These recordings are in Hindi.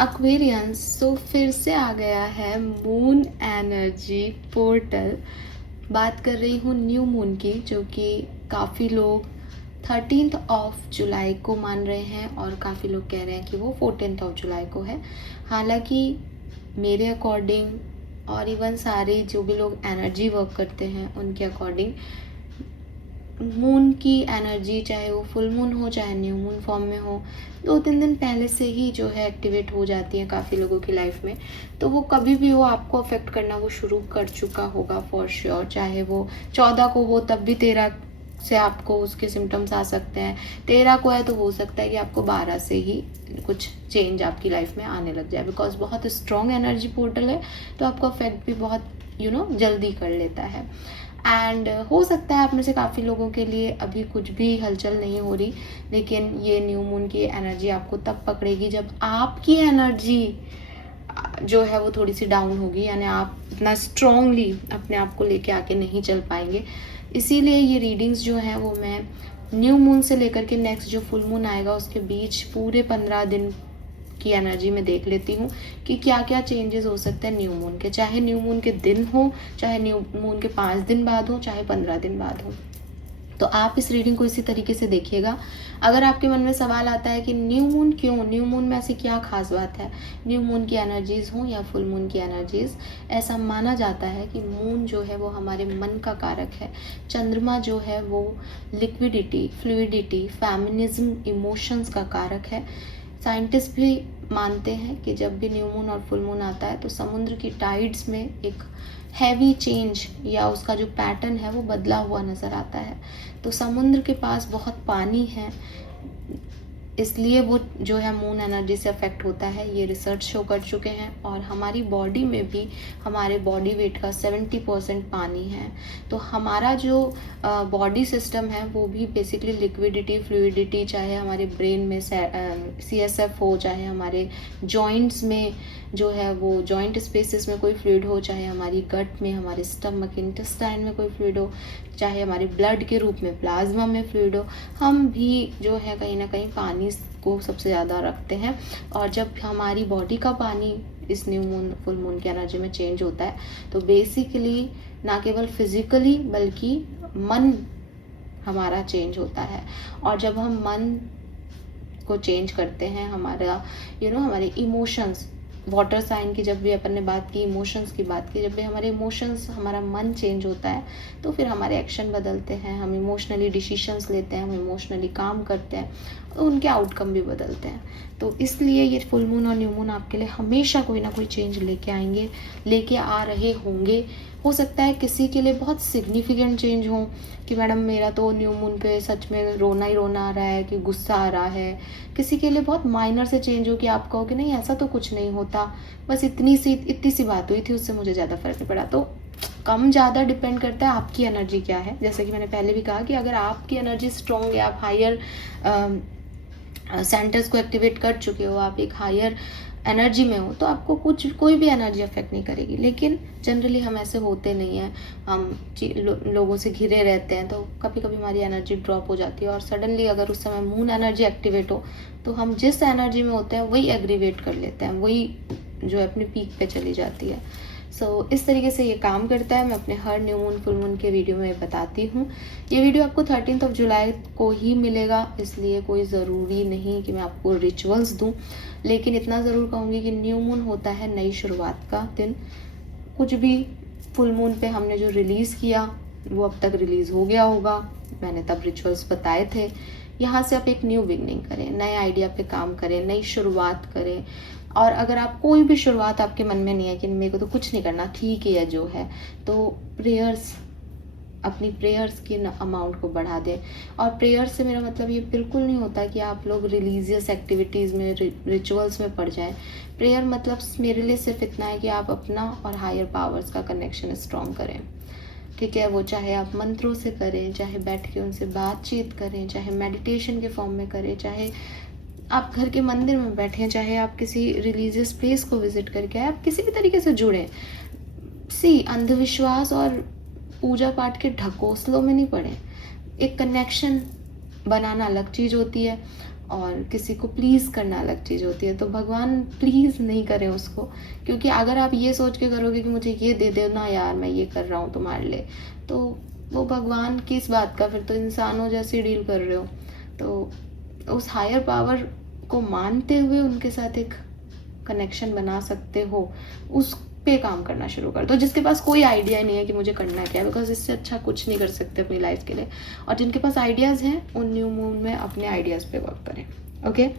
एक्वेरियंस सो फिर से आ गया है मून एनर्जी पोर्टल। बात कर रही हूँ न्यू मून की, जो कि काफ़ी लोग 13th ऑफ जुलाई को मान रहे हैं और काफ़ी लोग कह रहे हैं कि वो 14th ऑफ जुलाई को है। हालांकि मेरे अकॉर्डिंग और इवन सारे जो भी लोग एनर्जी वर्क करते हैं उनके अकॉर्डिंग मून की एनर्जी, चाहे वो फुल मून हो चाहे न्यू मून फॉर्म में हो, 2-3 दिन पहले से ही जो है एक्टिवेट हो जाती है काफ़ी लोगों की लाइफ में। तो वो कभी भी वो आपको अफेक्ट करना वो शुरू कर चुका होगा फॉर श्योर। चाहे वो 14 को हो तब भी 13 से आपको उसके सिम्टम्स आ सकते हैं। 13 को है तो हो सकता है कि आपको 12 से ही कुछ चेंज आपकी लाइफ में आने लग जाए, बिकॉज बहुत स्ट्रॉन्ग एनर्जी पोर्टल है तो आपको अफेक्ट भी बहुत जल्दी कर लेता है। एंड हो सकता है आप में से काफ़ी लोगों के लिए अभी कुछ भी हलचल नहीं हो रही, लेकिन ये न्यू मून की एनर्जी आपको तब पकड़ेगी जब आपकी एनर्जी जो है वो थोड़ी सी डाउन होगी, यानी आप इतना स्ट्रांगली अपने आप को लेके आके नहीं चल पाएंगे। इसीलिए ये रीडिंग्स जो हैं वो मैं न्यू मून से लेकर के नेक्स्ट जो फुल मून आएगा उसके बीच पूरे 15 दिन की एनर्जी में देख लेती हूँ कि क्या क्या चेंजेस हो सकते हैं न्यू मून के, चाहे न्यू मून के दिन हो, चाहे न्यू मून के 5 दिन बाद हो, चाहे 15 दिन बाद हो। तो आप इस रीडिंग को इसी तरीके से देखिएगा। अगर आपके मन में सवाल आता है कि न्यू मून क्यों, न्यू मून में ऐसी क्या खास बात है, न्यू मून की एनर्जीज हो या फुल मून की एनर्जीज, ऐसा माना जाता है कि मून जो है वो हमारे मन का कारक है, चंद्रमा जो है वो लिक्विडिटी, फ्लूइडिटी, फेमिनिज्म, इमोशंस का कारक है। साइंटिस्ट भी मानते हैं कि जब भी न्यू मून और फुल मून आता है तो समुद्र की टाइड्स में एक हैवी चेंज या उसका जो पैटर्न है वो बदला हुआ नज़र आता है। तो समुद्र के पास बहुत पानी है, इसलिए वो जो है मून एनर्जी से अफेक्ट होता है, ये रिसर्च शो कर चुके हैं। और हमारी बॉडी में भी हमारे बॉडी वेट का 70% पानी है। तो हमारा जो बॉडी सिस्टम है वो भी बेसिकली लिक्विडिटी, फ्लूइडिटी, चाहे हमारे ब्रेन में CSF हो, चाहे हमारे जॉइंट्स में जो है वो जॉइंट स्पेसेस में कोई फ्लूइड हो, चाहे हमारी गट में, हमारे स्टमक, इंटेस्टाइन में कोई फ्लूइड हो, चाहे हमारे ब्लड के रूप में प्लाज्मा में फ्लूइड हो, हम भी जो है कहीं ना कहीं पानी को सबसे ज़्यादा रखते हैं। और जब हमारी बॉडी का पानी इस न्यू मून फुल मून की एनर्जी में चेंज होता है तो बेसिकली ना केवल फिजिकली बल्कि मन हमारा चेंज होता है। और जब हम मन को चेंज करते हैं, हमारा हमारे इमोशंस, वाटर साइन की जब भी अपन ने बात की, इमोशंस की बात की, जब भी हमारे इमोशंस, हमारा मन चेंज होता है तो फिर हमारे एक्शन बदलते हैं, हम इमोशनली डिसीशंस लेते हैं, हम इमोशनली काम करते हैं, तो उनके आउटकम भी बदलते हैं। तो इसलिए ये फुल मून और न्यू मून आपके लिए हमेशा कोई ना कोई चेंज लेके आएंगे, लेके आ रहे होंगे। हो सकता है किसी के लिए बहुत सिग्निफिकेंट चेंज हो कि मैडम मेरा तो न्यू मून पे सच में रोना ही रोना आ रहा है, कि गुस्सा आ रहा है। किसी के लिए बहुत माइनर से चेंज हो कि आप कहो कि नहीं ऐसा तो कुछ नहीं होता, बस इतनी सी बात हुई थी, उससे मुझे ज़्यादा फर्क नहीं पड़ा। तो कम ज़्यादा डिपेंड करता है आपकी एनर्जी क्या है। जैसे कि मैंने पहले भी कहा कि अगर आपकी एनर्जी स्ट्रॉन्ग है, आप हायर सेंटर्स को एक्टिवेट कर चुके हो, आप एक हायर एनर्जी में हो, तो आपको कोई भी एनर्जी अफेक्ट नहीं करेगी। लेकिन जनरली हम ऐसे होते नहीं हैं, हम लोगों से घिरे रहते हैं, तो कभी कभी हमारी एनर्जी ड्रॉप हो जाती है। और सडनली अगर उस समय मून एनर्जी एक्टिवेट हो तो हम जिस एनर्जी में होते हैं वही एग्रीवेट कर लेते हैं, वही जो है अपने पीक पे चली जाती है। इस तरीके से ये काम करता है। मैं अपने हर न्यू मून फुल मून के वीडियो में बताती हूँ। ये वीडियो आपको 13th ऑफ जुलाई को ही मिलेगा, इसलिए कोई ज़रूरी नहीं कि मैं आपको रिचुअल्स दूँ, लेकिन इतना ज़रूर कहूँगी कि न्यू मून होता है नई शुरुआत का दिन। कुछ भी फुल मून पे हमने जो रिलीज़ किया वो अब तक रिलीज़ हो गया होगा, मैंने तब रिचुअल्स बताए थे। यहाँ से आप एक न्यू बिगनिंग करें, नए आइडिया पे काम करें, नई शुरुआत करें। और अगर आप कोई भी शुरुआत आपके मन में नहीं है कि मेरे को तो कुछ नहीं करना, ठीक है जो है, तो प्रेयर्स, अपनी प्रेयर्स की अमाउंट को बढ़ा दें। और प्रेयर्स से मेरा मतलब ये बिल्कुल नहीं होता कि आप लोग रिलीजियस एक्टिविटीज़ में, रिचुअल्स में पड़ जाएं। प्रेयर मतलब मेरे लिए सिर्फ इतना है कि आप अपना और हायर पावर्स का कनेक्शन स्ट्रॉन्ग करें, ठीक है। वो चाहे आप मंत्रों से करें, चाहे बैठ के उनसे बातचीत करें, चाहे मेडिटेशन के फॉर्म में करें, चाहे आप घर के मंदिर में बैठें, चाहे आप किसी रिलीजियस प्लेस को विजिट करके आए, आप किसी भी तरीके से जुड़ें। अंधविश्वास और पूजा पाठ के ढकोसलों में नहीं पड़े। एक कनेक्शन बनाना अलग चीज़ होती है और किसी को प्लीज़ करना अलग चीज़ होती है। तो भगवान प्लीज़ नहीं करें उसको, क्योंकि अगर आप ये सोच के करोगे कि मुझे ये दे दे ना यार, मैं ये कर रहा हूँ तुम्हारे लिए, तो वो भगवान किस बात का, फिर तो इंसानों जैसी डील कर रहे हो। तो उस हायर पावर को मानते हुए उनके साथ एक कनेक्शन बना सकते हो, उस पे काम करना शुरू कर दो। जिसके पास कोई आइडिया नहीं है कि मुझे करना क्या है, बिकॉज इससे अच्छा कुछ नहीं कर सकते अपनी लाइफ के लिए, और जिनके पास आइडियाज़ हैं उन न्यू मून में अपने आइडियाज़ पे वर्क करें। ओके,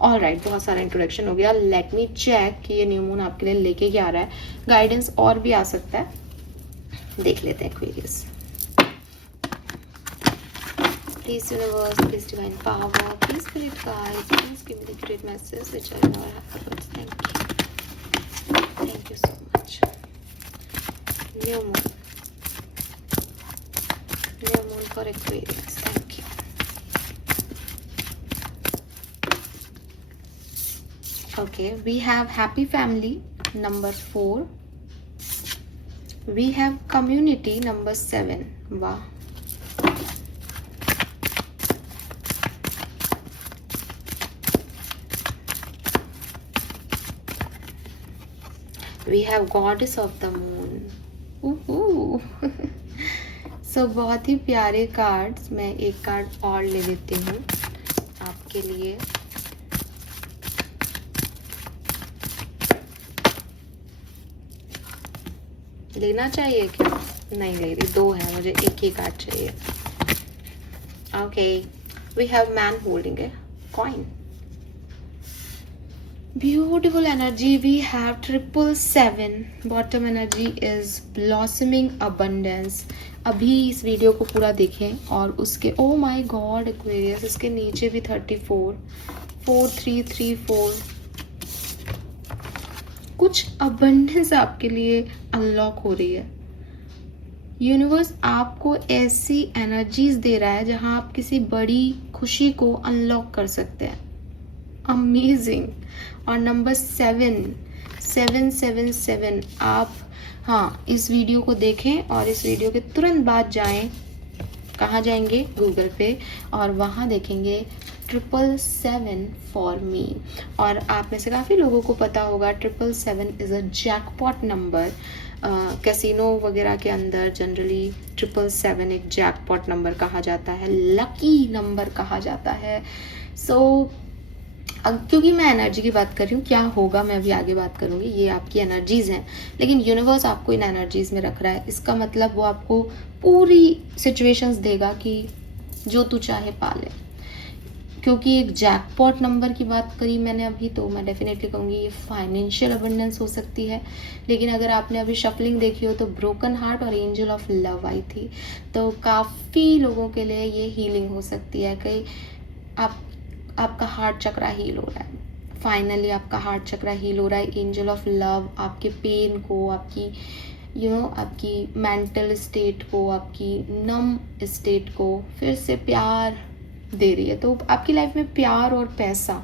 ऑल राइट, बहुत सारा इंट्रोडक्शन हो गया। लेट मी चेक कि ये न्यू मून आपके लिए लेके क्या आ रहा है। गाइडेंस और भी आ सकता है, देख लेते हैं Aquarius. Please universe, please divine power, please spirit guide, please give me the great message which I know I have to. Thank you so much. New moon for Aquarius. Thank you. Okay, we have happy family number 4. We have community number 7. Wow. We have goddess of the moon. So बहुत ही प्यारे कार्ड्स। मैं एक कार्ड और ले लेती हूँ आपके लिए। लेना चाहिए क्या? नहीं ले रही, 2 है, मुझे एक ही कार्ड चाहिए। Okay, we have man holding a coin. Beautiful energy. We have 777. Bottom energy is blossoming abundance. अभी इस वीडियो को पूरा देखें और उसके oh my god Aquarius, इसके नीचे भी 34, 4334, कुछ abundance आपके लिए अनलॉक हो रही है। यूनिवर्स आपको ऐसी एनर्जीज दे रहा है जहां आप किसी बड़ी खुशी को अनलॉक कर सकते हैं। अमेजिंग। और नंबर 777 आप, हाँ, इस वीडियो को देखें और इस वीडियो के तुरंत बाद जाएं, कहाँ जाएंगे? गूगल पे, और वहाँ देखेंगे 777 फॉर मी। और आप में से काफ़ी लोगों को पता होगा 777 is a jackpot number. Casino वगैरह के अंदर जनरली 777 एक जैकपॉट नंबर कहा जाता है, लकी नंबर कहा जाता है। सो क्योंकि मैं एनर्जी की बात कर रही हूँ, क्या होगा मैं अभी आगे बात करूँगी, ये आपकी एनर्जीज हैं, लेकिन यूनिवर्स आपको इन एनर्जीज में रख रहा है। इसका मतलब वो आपको पूरी सिचुएशंस देगा कि जो तू चाहे पा ले। क्योंकि एक जैकपॉट नंबर की बात करी मैंने अभी, तो मैं डेफिनेटली कहूँगी ये फाइनेंशियल अबंडेंस हो सकती है। लेकिन अगर आपने अभी शफलिंग देखी हो तो ब्रोकन हार्ट और एंजल ऑफ लव आई थी, तो काफ़ी लोगों के लिए ये हीलिंग हो सकती है। कई आपका हार्ट चक्रा हील हो रहा है, फाइनली आपका हार्ट चक्रा हील हो रहा है। एंजल ऑफ लव आपके पेन को, आपकी आपकी मेंटल स्टेट को, आपकी नम स्टेट को फिर से प्यार दे रही है। तो आपकी लाइफ में प्यार और पैसा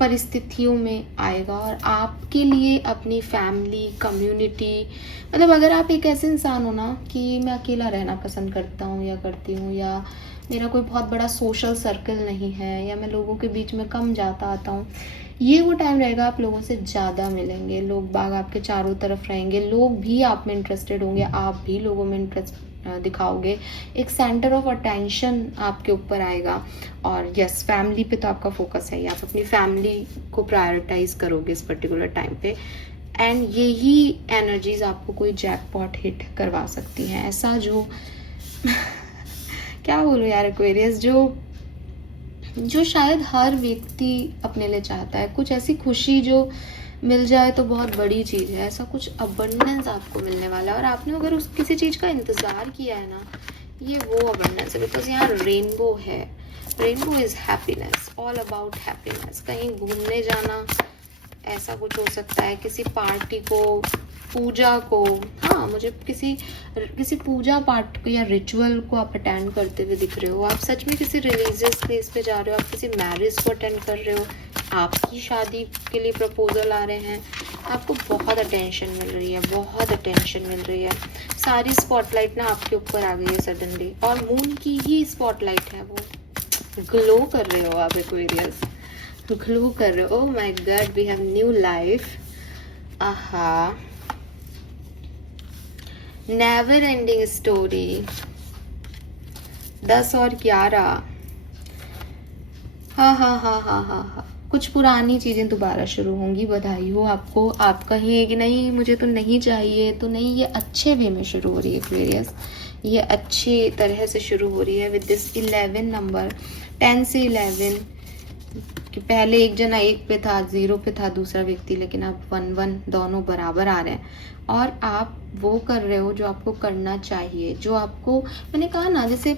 परिस्थितियों में आएगा, और आपके लिए अपनी फैमिली, कम्युनिटी, मतलब अगर आप एक ऐसे इंसान हो ना कि मैं अकेला रहना पसंद करता हूँ या करती हूँ, या मेरा कोई बहुत बड़ा सोशल सर्कल नहीं है, या मैं लोगों के बीच में कम जाता आता हूँ, ये वो टाइम रहेगा आप लोगों से ज़्यादा मिलेंगे। लोग बाग आपके चारों तरफ रहेंगे, लोग भी आप में इंटरेस्टेड होंगे, आप भी लोगों में इंटरेस्ट दिखाओगे। एक सेंटर ऑफ अटेंशन आपके ऊपर आएगा। और यस, फैमिली पे तो आपका फोकस है ही, आप अपनी फैमिली को प्रायोरिटाइज करोगे इस पर्टिकुलर टाइम पे। एंड यही एनर्जीज आपको कोई जैकपॉट हिट करवा सकती हैं, ऐसा जो क्या बोलूं यार एक्वेरियस, जो शायद हर व्यक्ति अपने लिए चाहता है। कुछ ऐसी खुशी जो मिल जाए तो बहुत बड़ी चीज़ है, ऐसा कुछ अबंडेंस आपको मिलने वाला है। और आपने अगर उस किसी चीज़ का इंतज़ार किया है ना, ये वो अबंडेंस है। बिकॉज यहाँ रेनबो है, rainbow is happiness, all about happiness. कहीं घूमने जाना, ऐसा कुछ हो सकता है, किसी पार्टी को, पूजा को, हाँ, मुझे किसी पूजा पाठ को या रिचुअल को आप अटेंड करते हुए दिख रहे हो, आप सच में किसी रिलीजियस प्लेस पे जा रहे हो, आप किसी मैरिज को अटेंड कर रहे हो, आपकी शादी के लिए प्रपोजल आ रहे हैं, आपको बहुत अटेंशन मिल रही है, बहुत अटेंशन मिल रही है। सारी स्पॉटलाइट ना आपके ऊपर आ गई है सडनली, और मून की ही स्पॉटलाइट है वो। ग्लो कर रहे हो आप एक्वेरियस, ग्लो कर रहे हो। My god, we have new life. Aha, never ending story. 10 और 11। हाँ हाँ हाँ हाँ हाँ हाँ, कुछ पुरानी चीजें दोबारा शुरू होंगी। बधाई हो आपको। आप कहिए कि नहीं मुझे तो नहीं चाहिए, तो नहीं, ये अच्छे वे में शुरू हो रही है एक्वेरियस, ये अच्छी तरह से शुरू हो रही है विद दिस 11 नंबर। 10 से 11 कि पहले एक जना 1 पे था, 0 पे था दूसरा व्यक्ति, लेकिन अब 1 1 दोनों बराबर आ रहे हैं। और आप वो कर रहे हो जो आपको करना चाहिए, जो आपको, मैंने कहा ना, जैसे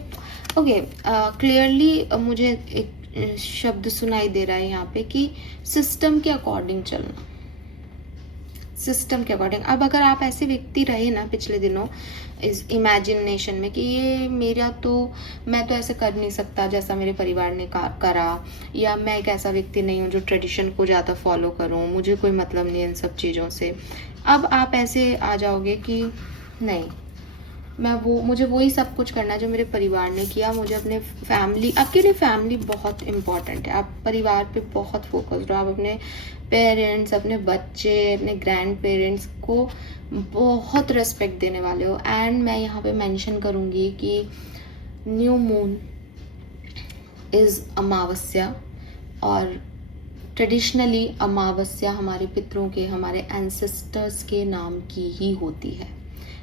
ओके, क्लियरली मुझे एक शब्द सुनाई दे रहा है यहाँ पे कि सिस्टम के अकॉर्डिंग चलना, सिस्टम के अकॉर्डिंग। अब अगर आप ऐसे व्यक्ति रहे ना पिछले दिनों इस इमेजिनेशन में कि ये मेरा तो, मैं तो ऐसे कर नहीं सकता जैसा मेरे परिवार ने करा, या मैं एक ऐसा व्यक्ति नहीं हूँ जो ट्रेडिशन को ज़्यादा फॉलो करूँ, मुझे कोई मतलब नहीं है इन सब चीज़ों से। अब आप ऐसे आ जाओगे कि नहीं, मैं वो, मुझे वही सब कुछ करना है जो मेरे परिवार ने किया। मुझे अपने फैमिली, आपके लिए फैमिली बहुत इम्पॉर्टेंट है, आप परिवार पे बहुत फोकस्ड हो, आप अपने पेरेंट्स, अपने बच्चे, अपने ग्रैंड पेरेंट्स को बहुत रिस्पेक्ट देने वाले हो। एंड मैं यहाँ पे मेंशन करूँगी कि न्यू मून इज़ अमावस्या, और ट्रेडिशनली अमावस्या हमारे पितरों के, हमारे एंसेस्टर्स के नाम की ही होती है।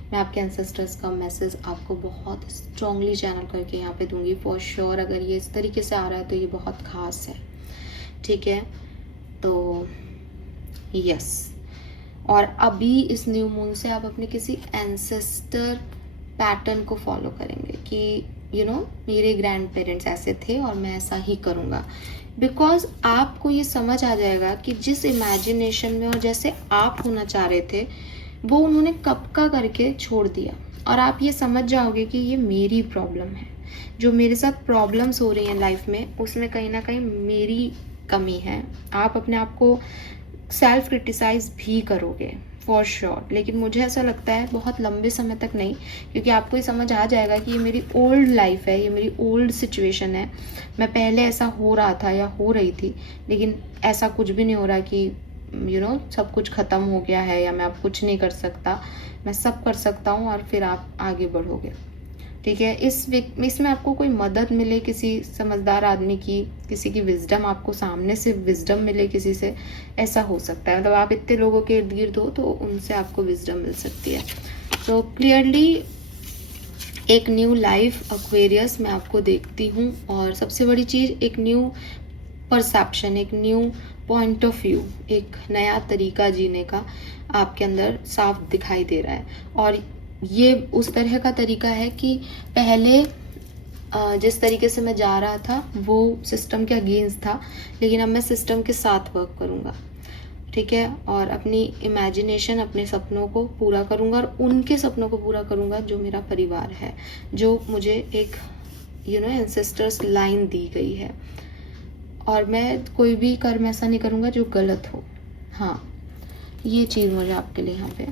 मैं आपके एंसेस्टर्स का मैसेज आपको बहुत स्ट्रांगली चैनल करके यहाँ पे दूंगी फॉर श्योर। अगर ये इस तरीके से आ रहा है तो ये बहुत खास है, ठीक है। तो यस, और अभी इस न्यू मून से आप अपने किसी एंसेस्टर पैटर्न को फॉलो करेंगे कि मेरे ग्रैंड पेरेंट्स ऐसे थे और मैं ऐसा ही करूँगा। बिकॉज आपको ये समझ आ जाएगा कि जिस इमेजिनेशन में और जैसे आप होना चाह रहे थे वो उन्होंने कब का करके छोड़ दिया, और आप ये समझ जाओगे कि ये मेरी प्रॉब्लम है, जो मेरे साथ प्रॉब्लम्स हो रही हैं लाइफ में उसमें कहीं ना कहीं मेरी कमी है। आप अपने आप को सेल्फ क्रिटिसाइज भी करोगे फॉर श्योर, लेकिन मुझे ऐसा लगता है बहुत लंबे समय तक नहीं, क्योंकि आपको ये समझ आ जाएगा कि ये मेरी ओल्ड लाइफ है, ये मेरी ओल्ड सिचुएशन है। मैं पहले ऐसा हो रहा था या हो रही थी, लेकिन ऐसा कुछ भी नहीं हो रहा कि सब कुछ ख़त्म हो गया है या मैं अब कुछ नहीं कर सकता। मैं सब कर सकता हूँ और फिर आप आगे बढ़ोगे, ठीक है। इसमें आपको कोई मदद मिले किसी समझदार आदमी की, किसी की विजडम, आपको सामने से विजडम मिले किसी से, ऐसा हो सकता है। मतलब आप इतने लोगों के इर्द गिर्द हो तो उनसे आपको विजडम मिल सकती है। तो क्लियरली एक न्यू लाइफ एक्वेरियस मैं आपको देखती हूँ, और सबसे बड़ी चीज़ एक न्यू परसेप्शन, एक न्यू पॉइंट ऑफ व्यू, एक नया तरीका जीने का आपके अंदर साफ दिखाई दे रहा है। और ये उस तरह का तरीका है कि पहले जिस तरीके से मैं जा रहा था वो सिस्टम के अगेंस्ट था, लेकिन अब मैं सिस्टम के साथ वर्क करूँगा, ठीक है। और अपनी इमेजिनेशन, अपने सपनों को पूरा करूँगा, और उनके सपनों को पूरा करूँगा जो मेरा परिवार है, जो मुझे एक एंसेस्टर्स लाइन दी गई है। और मैं कोई भी कर्म ऐसा नहीं करूँगा जो गलत हो। हाँ, ये चीज़ मुझे आपके लिए यहाँ पे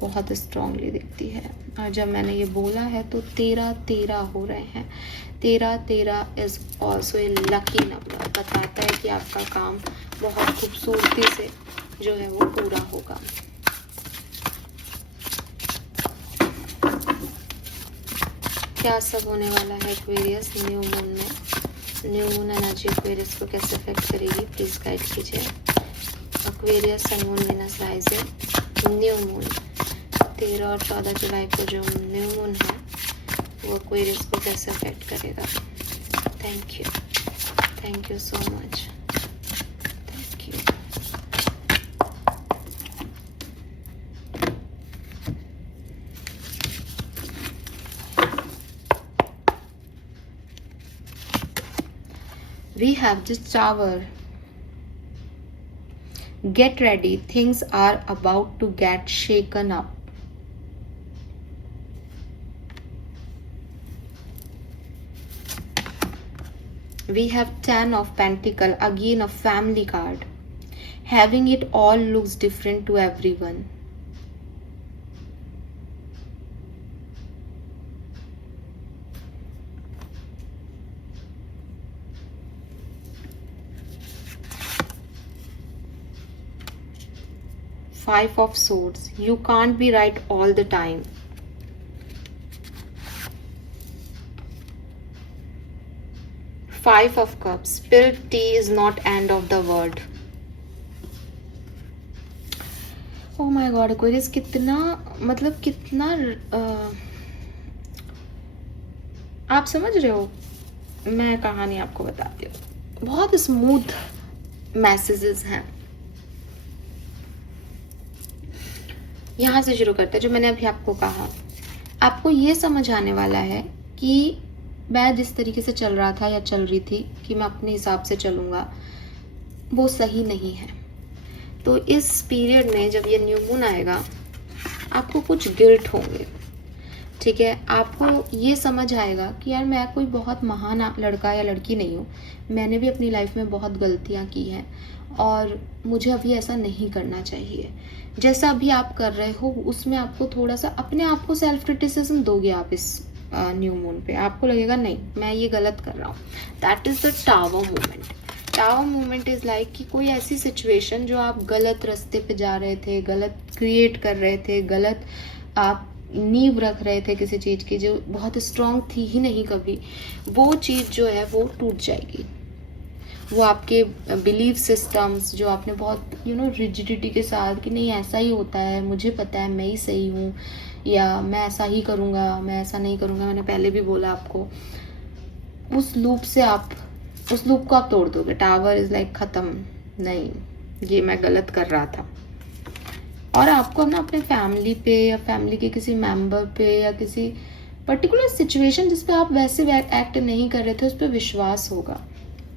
बहुत स्ट्रांगली दिखती है। और जब मैंने ये बोला है तो 13 हो रहे हैं। 13 is also a lucky number, बताता है कि आपका काम बहुत खूबसूरती से जो है वो पूरा होगा। क्या सब होने वाला है एक्वेरियस न्यू मून में? न्यू मून एनर्जी एक्वेरियस को कैसे अफेक्ट करेगी, प्लीज़ गाइड कीजिए। Aquarius sun moon Venus rising new moon 13 और 14 जुलाई को जो न्यू मून है वो एक्वेरियस को कैसे अफेक्ट करेगा। Thank you so much, thank you. We have this tower. Get ready, things are about to get shaken up. We have 10 of Pentacle, again a family card. Having it all looks different to everyone. 5 of swords. You can't be right all the time. Five of cups. Spilled tea is not end of the word. Oh my god, Aquarius, कितना मतलब कितना आप समझ रहे हो? मैं कहानी आपको बताती हूँ. बहुत स्मूथ मैसेजेस हैं. यहाँ से शुरू करते हैं. जो मैंने अभी आपको कहा, आपको ये समझ आने वाला है कि मैं जिस तरीके से चल रहा था या चल रही थी कि मैं अपने हिसाब से चलूँगा, वो सही नहीं है. तो इस पीरियड में जब ये न्यू मून आएगा, आपको कुछ गिल्ट होंगे. ठीक है, आपको ये समझ आएगा कि यार मैं कोई बहुत महान लड़का या लड़की नहीं हूँ. मैंने भी अपनी लाइफ में बहुत गलतियाँ की हैं और मुझे अभी ऐसा नहीं करना चाहिए. जैसा अभी आप कर रहे हो उसमें आपको थोड़ा सा अपने आप को सेल्फ क्रिटिसिज्म दोगे आप इस न्यू मून पे. आपको लगेगा नहीं, मैं ये गलत कर रहा हूँ. That is the tower movement. Tower movement is like कि कोई ऐसी सिचुएशन जो आप गलत रास्ते पे जा रहे थे, गलत क्रिएट कर रहे थे, गलत आप नींव रख रहे थे किसी चीज़ की जो बहुत स्ट्रांग थी ही नहीं कभी, वो चीज़ जो है वो टूट जाएगी. वो आपके बिलीफ सिस्टम्स जो आपने बहुत रिजिडिटी के साथ कि नहीं ऐसा ही होता है, मुझे पता है, मैं ही सही हूँ, या मैं ऐसा ही करूँगा, मैं ऐसा नहीं करूँगा, मैंने पहले भी बोला आपको, उस लूप को आप तोड़ दोगे. टावर इज़ लाइक ख़त्म. नहीं, ये मैं गलत कर रहा था. और आपको ना अपने फैमिली पे या फैमिली के किसी मेंबर पे या किसी पर्टिकुलर सिचुएशन जिस पे आप वैसे एक्ट नहीं कर रहे थे, उस पर विश्वास होगा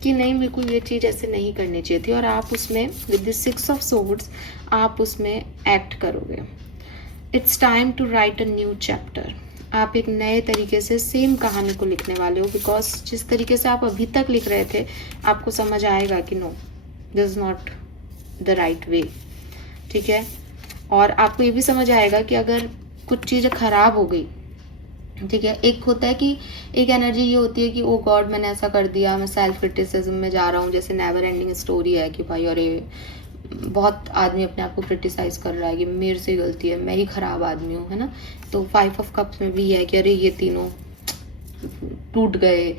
कि नहीं, मेरे को ये चीज़ ऐसे नहीं करनी चाहिए थी, और आप उसमें विद द 6 ऑफ सोर्ड्स आप उसमें एक्ट करोगे. It's time to write a new chapter. आप एक नए तरीके से सेम कहानी को लिखने वाले हो, बिकॉज जिस तरीके से आप अभी तक लिख रहे थे आपको समझ आएगा कि no, this is not the right way. ठीक है, और आपको ये भी समझ आएगा कि अगर कुछ चीज़ें ख़राब हो गई, ठीक है, एक होता है कि एक एनर्जी ये होती है कि ओ गॉड मैंने ऐसा कर दिया, मैं सेल्फ क्रिटिसिज्म में जा रहा हूँ. जैसे नेवर एंडिंग स्टोरी है कि भाई अरे बहुत आदमी अपने आप को क्रिटिसाइज कर रहा है कि मेरे से गलती है, मैं ही ख़राब आदमी हूँ, है ना. तो 5 ऑफ कप्स में भी है कि अरे ये तीनों टूट गए.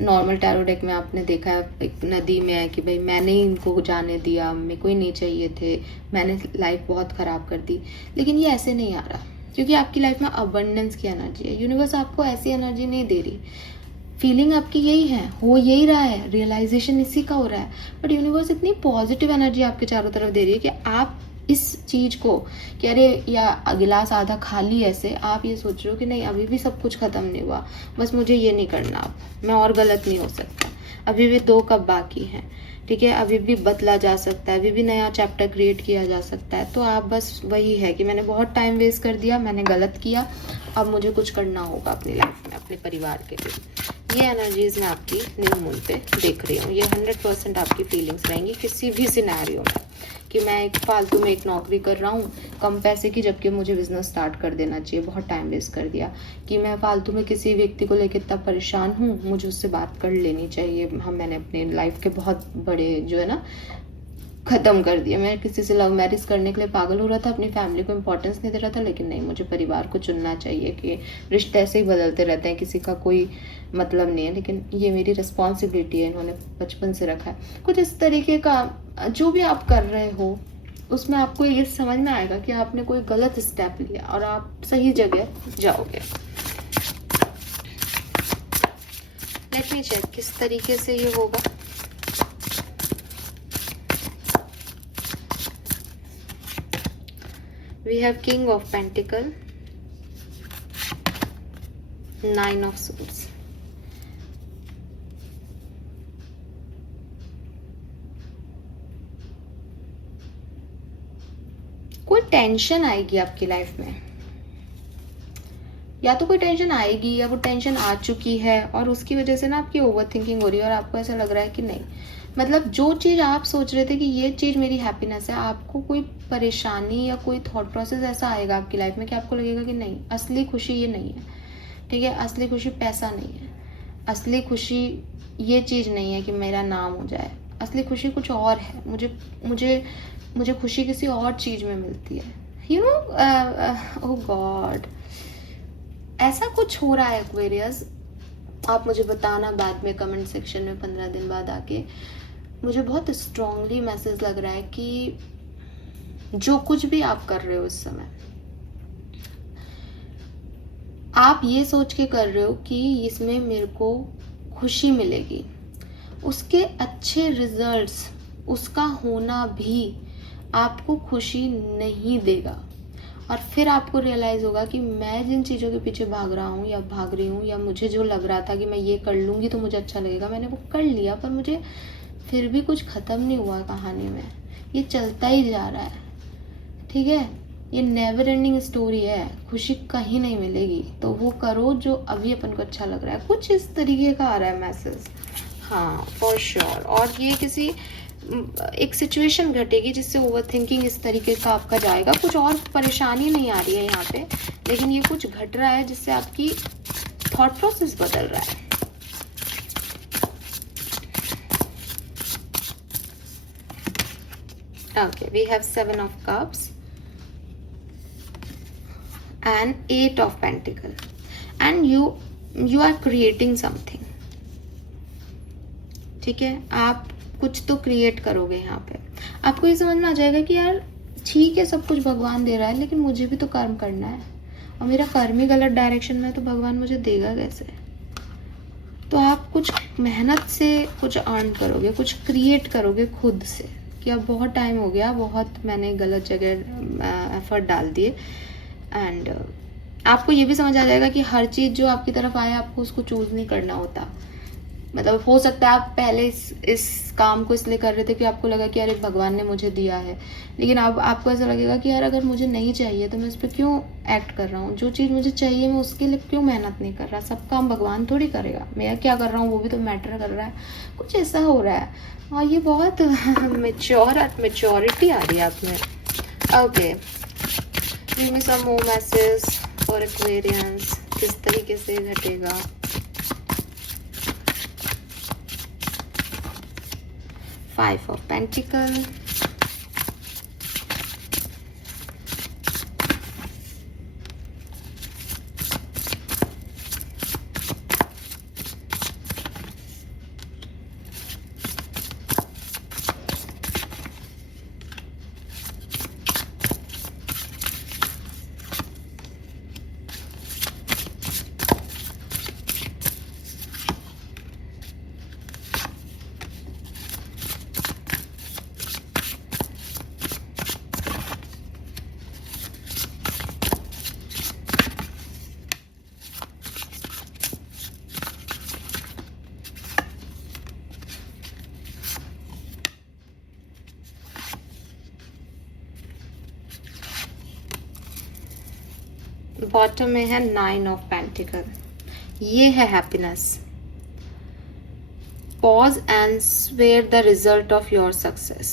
नॉर्मल टैरो डेक में आपने देखा है एक नदी में है कि भाई मैंने ही इनको जाने दिया, मेरे को ही नहीं चाहिए थे, मैंने लाइफ बहुत ख़राब कर दी. लेकिन ये ऐसे नहीं आ रहा, क्योंकि आपकी लाइफ में अबंडेंस की एनर्जी है. यूनिवर्स आपको ऐसी एनर्जी नहीं दे रही. फीलिंग आपकी यही है, हो यही रहा है, रियलाइजेशन इसी का हो रहा है, बट यूनिवर्स इतनी पॉजिटिव एनर्जी आपके चारों तरफ दे रही है कि आप इस चीज़ को कि अरे या गिलास आधा खाली, ऐसे आप ये सोच रहे हो कि नहीं अभी भी सब कुछ ख़त्म नहीं हुआ, बस मुझे ये नहीं करना, अब मैं और गलत नहीं हो सकता, अभी भी 2 कप बाकी हैं. ठीक है, अभी भी बदला जा सकता है, अभी भी नया चैप्टर क्रिएट किया जा सकता है. तो आप बस वही है कि मैंने बहुत टाइम वेस्ट कर दिया, मैंने गलत किया, अब मुझे कुछ करना होगा अपनी लाइफ में, अपने परिवार के लिए. ये एनर्जीज मैं आपकी न्यू मून पे देख रही हूँ. ये 100% आपकी फीलिंग्स रहेंगी किसी भी सिनेरियो में, कि मैं एक फालतू में एक नौकरी कर रहा हूँ कम पैसे की, जबकि मुझे बिजनेस स्टार्ट कर देना चाहिए, बहुत टाइम वेस्ट कर दिया. कि मैं फालतू में किसी व्यक्ति को लेकर इतना परेशान हूँ, मुझे उससे बात कर लेनी चाहिए. मैंने अपने लाइफ के बहुत बड़े जो है ना ख़त्म कर दिया. मैं किसी से लव मैरिज करने के लिए पागल हो रहा था, अपनी फैमिली को इम्पोर्टेंस नहीं दे रहा था, लेकिन नहीं, मुझे परिवार को चुनना चाहिए. कि रिश्ते ऐसे ही बदलते रहते हैं, किसी का कोई मतलब नहीं है, लेकिन ये मेरी रिस्पॉन्सिबिलिटी है, इन्होंने बचपन से रखा है. कुछ इस तरीके का जो भी आप कर रहे हो उसमें आपको ये समझ में आएगा कि आपने कोई गलत स्टेप लिया और आप सही जगह जाओगे. लेट मी चेक किस तरीके से ये होगा. We have King of Pentacle, 9 of Swords. कोई टेंशन आएगी आपकी लाइफ में, या तो कोई टेंशन आएगी या वो टेंशन आ चुकी है और उसकी वजह से ना आपकी ओवर थिंकिंग हो रही है और आपको ऐसा लग रहा है कि नहीं, मतलब जो चीज़ आप सोच रहे थे कि ये चीज़ मेरी हैप्पीनेस है, आपको कोई परेशानी या कोई थॉट प्रोसेस ऐसा आएगा आपकी लाइफ में कि आपको लगेगा कि नहीं, असली खुशी ये नहीं है. ठीक है, असली खुशी पैसा नहीं है, असली खुशी ये चीज़ नहीं है कि मेरा नाम हो जाए, असली खुशी कुछ और है. मुझे मुझे खुशी किसी और चीज़ में मिलती है, यू नो। ओह गॉड, ऐसा कुछ हो रहा है एक्वेरियस। आप मुझे बताना बाद में कमेंट सेक्शन में 15 दिन बाद आके। मुझे बहुत स्ट्रांगली मैसेज लग रहा है कि जो कुछ भी आप कर रहे हो इस समय, आप ये सोच के कर रहे हो कि इसमें मेरे को खुशी मिलेगी। उसके अच्छे रिजल्ट्स, उसका होना भी आपको खुशी नहीं देगा। और फिर आपको रियलाइज़ होगा कि मैं जिन चीज़ों के पीछे भाग रहा हूँ या भाग रही हूँ, या मुझे जो लग रहा था कि मैं ये कर लूँगी तो मुझे अच्छा लगेगा, मैंने वो कर लिया, पर मुझे फिर भी कुछ ख़त्म नहीं हुआ कहानी में। ये चलता ही जा रहा है, ठीक है। ये नेवर एंडिंग स्टोरी है, खुशी कहीं नहीं मिलेगी। तो वो करो जो अभी अपन को अच्छा लग रहा है। कुछ इस तरीके का आ रहा है मैसेज, हाँ फॉर श्योर। और ये किसी एक सिचुएशन घटेगी जिससे ओवर थिंकिंग इस तरीके का आपका जाएगा। कुछ और परेशानी नहीं आ रही है यहाँ पे, लेकिन ये कुछ घट रहा है जिससे आपकी थॉट प्रोसेस बदल रहा है। Okay, we have 7 of Cups and 8 of Pentacles, and you are creating something, ठीक है। आप कुछ तो क्रिएट करोगे यहाँ पे। आपको ये समझ में आ जाएगा कि यार ठीक है, सब कुछ भगवान दे रहा है, लेकिन मुझे भी तो कर्म करना है, और मेरा कर्म ही गलत डायरेक्शन में है, तो भगवान मुझे देगा कैसे। तो आप कुछ मेहनत से कुछ अर्न करोगे, कुछ क्रिएट करोगे खुद से, कि अब बहुत टाइम हो गया, बहुत मैंने गलत जगह एफर्ट डाल दिए। एंड आपको ये भी समझ आ जाएगा कि हर चीज़ जो आपकी तरफ आए आपको उसको चूज़ नहीं करना होता। मतलब हो सकता है आप पहले इस काम को इसलिए कर रहे थे कि आपको लगा कि अरे भगवान ने मुझे दिया है, लेकिन अब आपको ऐसा लगेगा कि यार अगर मुझे नहीं चाहिए तो मैं इस पर क्यों एक्ट कर रहा हूँ। जो चीज़ मुझे चाहिए मैं उसके लिए क्यों मेहनत नहीं कर रहा। सब काम भगवान थोड़ी करेगा, मैं क्या कर रहा हूँ वो भी तो मैटर कर रहा है। कुछ ऐसा हो रहा है, और ये बहुत मेच्योरिटी आ रही है आप में। Okay, give me some more message for Aquarians, किस तरीके से घटेगा। Five of Pentacles, बॉटम में है 9 ऑफ पेंटिकल। ये है happiness. Pause and swear the result of your success.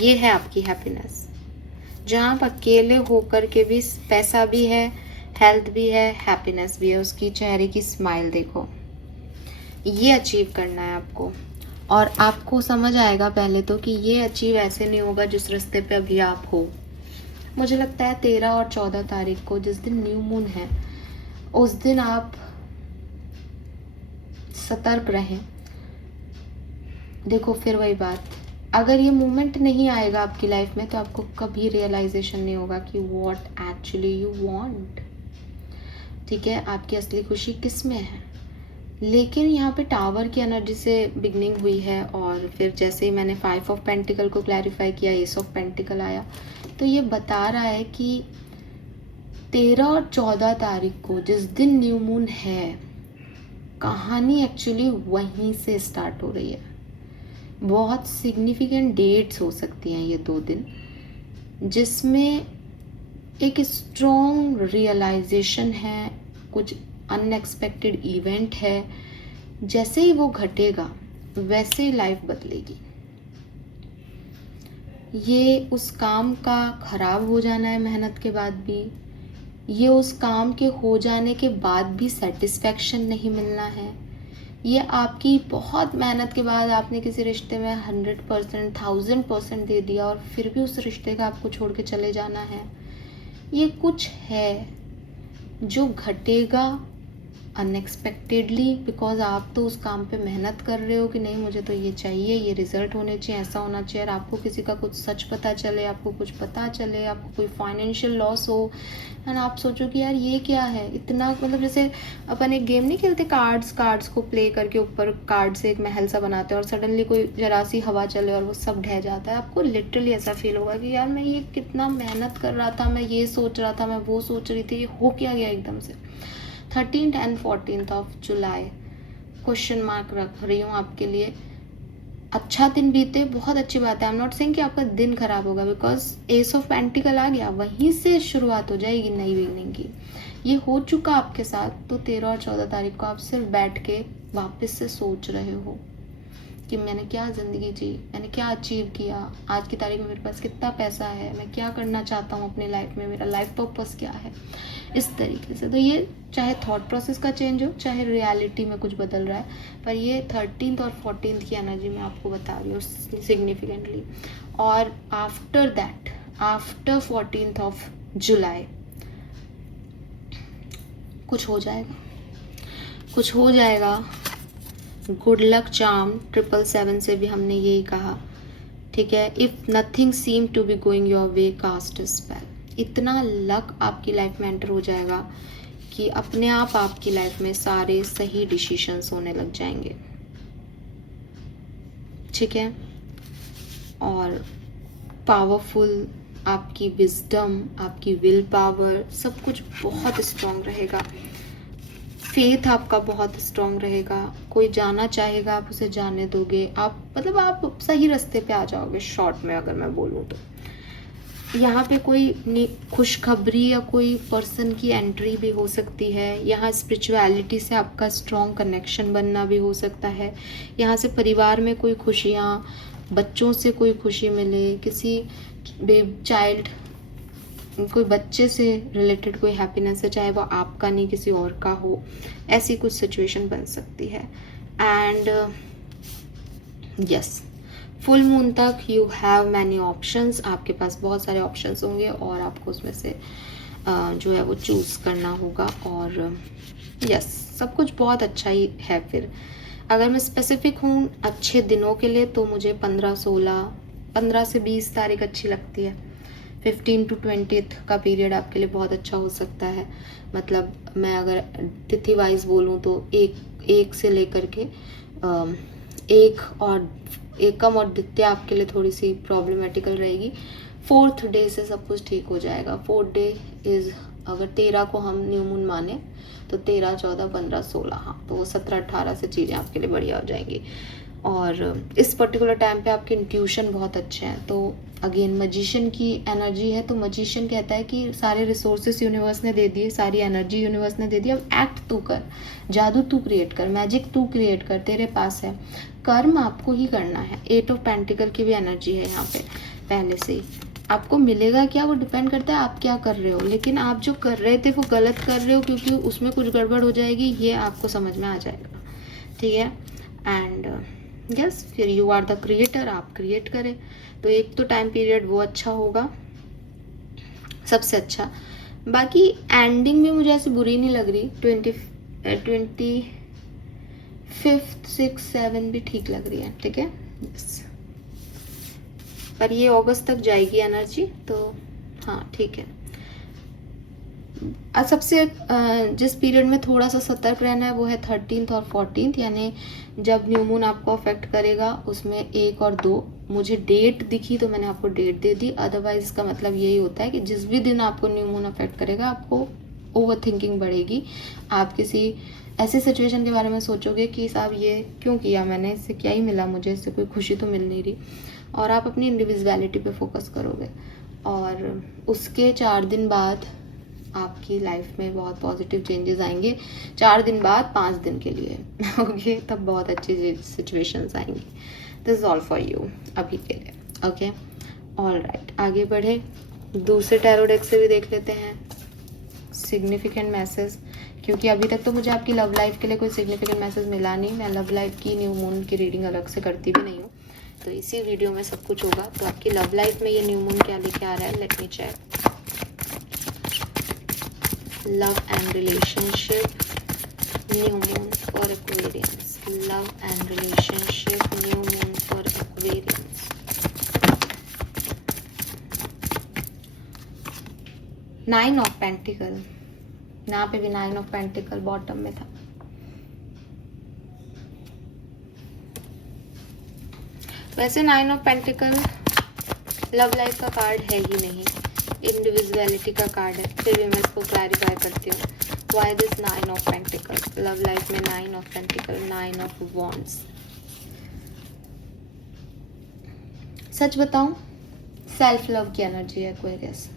ये है आपकी हैप्पीनेस, जहाँ आप अकेले होकर के भी पैसा भी है, हेल्थ भी है, हैप्पीनेस भी है। उसकी चेहरे की स्माइल देखो। ये अचीव करना है आपको, और आपको समझ आएगा पहले तो कि ये अचीव ऐसे नहीं होगा जिस रास्ते पे अभी आप हो। मुझे लगता है 13 और 14 तारीख को जिस दिन न्यू मून है, उस दिन आप सतर्क रहें। देखो फिर वही बात, अगर ये मोमेंट नहीं आएगा आपकी लाइफ में तो आपको कभी रियलाइजेशन नहीं होगा कि व्हाट एक्चुअली यू वांट, ठीक है। आपकी असली खुशी किस में है। लेकिन यहाँ पे टावर की एनर्जी से बिगनिंग हुई है, और फिर जैसे ही मैंने 5 ऑफ पेंटिकल को क्लैरिफाई किया, एस ऑफ पेंटिकल आया, तो ये बता रहा है कि 13 और 14 तारीख को जिस दिन न्यू मून है, कहानी एक्चुअली वहीं से स्टार्ट हो रही है। बहुत सिग्निफिकेंट डेट्स हो सकती हैं ये 2 दिन, जिसमें एक स्ट्रॉन्ग रियलाइजेशन है, कुछ अनएक्सपेक्टेड इवेंट है। जैसे ही वो घटेगा वैसे ही लाइफ बदलेगी। ये उस काम का खराब हो जाना है मेहनत के बाद भी, ये उस काम के हो जाने के बाद भी सेटिस्फैक्शन नहीं मिलना है, ये आपकी बहुत मेहनत के बाद आपने किसी रिश्ते में 100%, 1000% दे दिया और फिर भी उस रिश्ते का आपको छोड़ के चले जाना है। ये कुछ है जो घटेगा अनएक्सपेक्टेडली, बिकॉज आप तो उस काम पे मेहनत कर रहे हो कि नहीं मुझे तो ये चाहिए, ये रिजल्ट होने चाहिए, ऐसा होना चाहिए। और आपको किसी का कुछ सच पता चले, आपको कुछ पता चले, आपको कोई फाइनेंशियल लॉस हो एंड आप सोचो कि यार ये क्या है इतना, मतलब जैसे अपन एक गेम नहीं खेलते कार्ड्स को प्ले करके ऊपर कार्ड से एक महल सा बनाते हैं और सडनली कोई जरा सी हवा चले और वो सब ढह जाता है। आपको लिटरली ऐसा फील होगा कि यार मैं ये कितना मेहनत कर रहा था, मैं ये सोच रहा था, मैं वो सोच रही थी, ये हो क्या गया एकदम से। 13th and 14th of July question mark रख रही हूँ आपके लिए। अच्छा दिन बीते, बहुत अच्छी बात है। आई एम नॉट सेइंग कि आपका दिन खराब होगा, बिकॉज एस ऑफ पेंटिकल आ गया, वहीं से शुरुआत हो जाएगी नई बिगनिंग की। ये हो चुका आपके साथ, तो 13 और 14 तारीख को आप सिर्फ बैठ के वापस से सोच रहे हो कि मैंने क्या ज़िंदगी जी, मैंने क्या अचीव किया, आज की तारीख में मेरे पास कितना पैसा है, मैं क्या करना चाहता हूँ अपनी लाइफ में, मेरा लाइफ पर्पस क्या है, इस तरीके से। तो ये चाहे थॉट प्रोसेस का चेंज हो, चाहे रियलिटी में कुछ बदल रहा है, पर ये 13th और 14th की एनर्जी मैं आपको बता रही हूँ सिग्निफिकेंटली। और after that, after 14th of July कुछ हो जाएगा, कुछ हो जाएगा। गुड लक चार्म 777 से भी हमने यही कहा, ठीक है। If nothing seem to be going your way, cast a spell. इतना लक आपकी लाइफ में एंटर हो जाएगा कि अपने आप आपकी लाइफ में सारे सही डिसीजंस होने लग जाएंगे, ठीक है। और पावरफुल आपकी विजडम, आपकी विल पावर, सब कुछ बहुत स्ट्रांग रहेगा। फेथ आपका बहुत स्ट्रांग रहेगा। कोई जाना चाहेगा आप उसे जाने दोगे, आप मतलब आप सही रास्ते पे आ जाओगे। शॉर्ट में अगर मैं बोलूँ तो यहाँ पे कोई खुशखबरी या कोई पर्सन की एंट्री भी हो सकती है। यहाँ स्पिरिचुअलिटी से आपका स्ट्रांग कनेक्शन बनना भी हो सकता है। यहाँ से परिवार में कोई खुशियाँ, बच्चों से कोई खुशी मिले, किसी चाइल्ड, कोई बच्चे से रिलेटेड कोई हैप्पीनेस है, चाहे वो आपका नहीं किसी और का हो, ऐसी कुछ सिचुएशन बन सकती है। एंड यस, फुल मून तक यू हैव मैनी ऑप्शंस, आपके पास बहुत सारे ऑप्शंस होंगे और आपको उसमें से जो है वो चूज़ करना होगा। और यस, सब कुछ बहुत अच्छा ही है। फिर अगर मैं स्पेसिफिक हूँ अच्छे दिनों के लिए, तो मुझे 15 से 20 तारीख अच्छी लगती है। 15 to 20 का पीरियड आपके लिए बहुत अच्छा हो सकता है। मतलब मैं अगर तिथि वाइज बोलूँ तो एक से लेकर के एकम और द्वितीया आपके लिए थोड़ी सी प्रॉब्लमेटिकल रहेगी। 4th डे से सब कुछ ठीक हो जाएगा। 4th डे इज़, अगर 13 को हम न्यू मून माने तो 13, 14, 15, 16, हाँ, तो वो 17, 18 से चीज़ें आपके लिए बढ़िया हो जाएंगी। और इस पर्टिकुलर टाइम पे आपके इंट्यूशन बहुत अच्छे हैं। तो अगेन मजिशियन की एनर्जी है, तो मजिशियन कहता है कि सारे रिसोर्सेस यूनिवर्स ने दे दिए, सारी एनर्जी यूनिवर्स ने दे दी, अब एक्ट तू कर, जादू तू क्रिएट कर, मैजिक तू क्रिएट कर, तेरे पास है, कर्म आपको ही करना है। 8 ऑफ पेंटिकल की भी एनर्जी है यहाँ पे पहले से ही। आपको मिलेगा क्या वो डिपेंड करता है आप क्या कर रहे हो, लेकिन आप जो कर रहे थे वो गलत कर रहे हो, क्योंकि उसमें कुछ गड़बड़ हो जाएगी, ये आपको समझ में आ जाएगा, ठीक है। एंड यस, फिर यू आर द क्रिएटर, आप क्रिएट करें। तो एक तो टाइम पीरियड वो अच्छा होगा, सबसे अच्छा। बाकी एंडिंग भी मुझे ऐसी बुरी नहीं लग रही। 25th, 6th, 7 भी ठीक लग रही है, ठीक है। यस, पर ये अगस्त तक जाएगी एनर्जी, तो हाँ ठीक है। सबसे जिस पीरियड में थोड़ा सा सतर्क रहना है वो है 13th और 14th, यानी जब न्यू मून आपको अफेक्ट करेगा उसमें 1 और 2। मुझे डेट दिखी तो मैंने आपको डेट दे दी, अदरवाइज इसका मतलब यही होता है कि जिस भी दिन आपको न्यू मून अफेक्ट करेगा आपको ओवर थिंकिंग बढ़ेगी। आप किसी ऐसी सिचुएशन के बारे में सोचोगे कि साहब ये क्यों किया मैंने, इससे क्या ही मिला मुझे, इससे कोई खुशी तो मिल नहीं रही, और आप अपनी इंडिविजुअलिटी पे फोकस करोगे। और उसके 4 दिन बाद आपकी लाइफ में बहुत पॉजिटिव चेंजेस आएंगे। 4 दिन बाद 5 दिन के लिए ओके, तब बहुत अच्छी सिचुएशंस आएंगी। This is all for you अभी के लिए, ओके। ऑल राइट, आगे बढ़े, दूसरे टैरो डेक से भी देख लेते हैं सिग्निफिकेंट मैसेज क्योंकि अभी तक तो मुझे आपकी लव लाइफ के लिए कोई सिग्निफिकेंट मैसेज मिला नहीं। मैं लव लाइफ की न्यू मून की रीडिंग अलग से करती भी नहीं हूँ, तो इसी वीडियो में सब कुछ होगा। तो आपकी लव लाइफ में ये न्यू मून क्या लेके आ रहा है, let me check. Love and relationship, new moon for Aquarians. Love and relationship, new moon for Aquarians. Nine of pentacle, यहाँ पे भी नाइन ऑफ पेंटिकल बॉटम में था। वैसे nine of pentacle love life का कार्ड है ही नहीं, इंडिविजुअलिटी का कार्ड है। फिर भी मैं इसको क्लैरिफाई करती हूँ। Why this nine of pentacle love life में? Nine of pentacle, nine of wands. सच बताऊं, सेल्फ लव की एनर्जी है एक्वेरियस,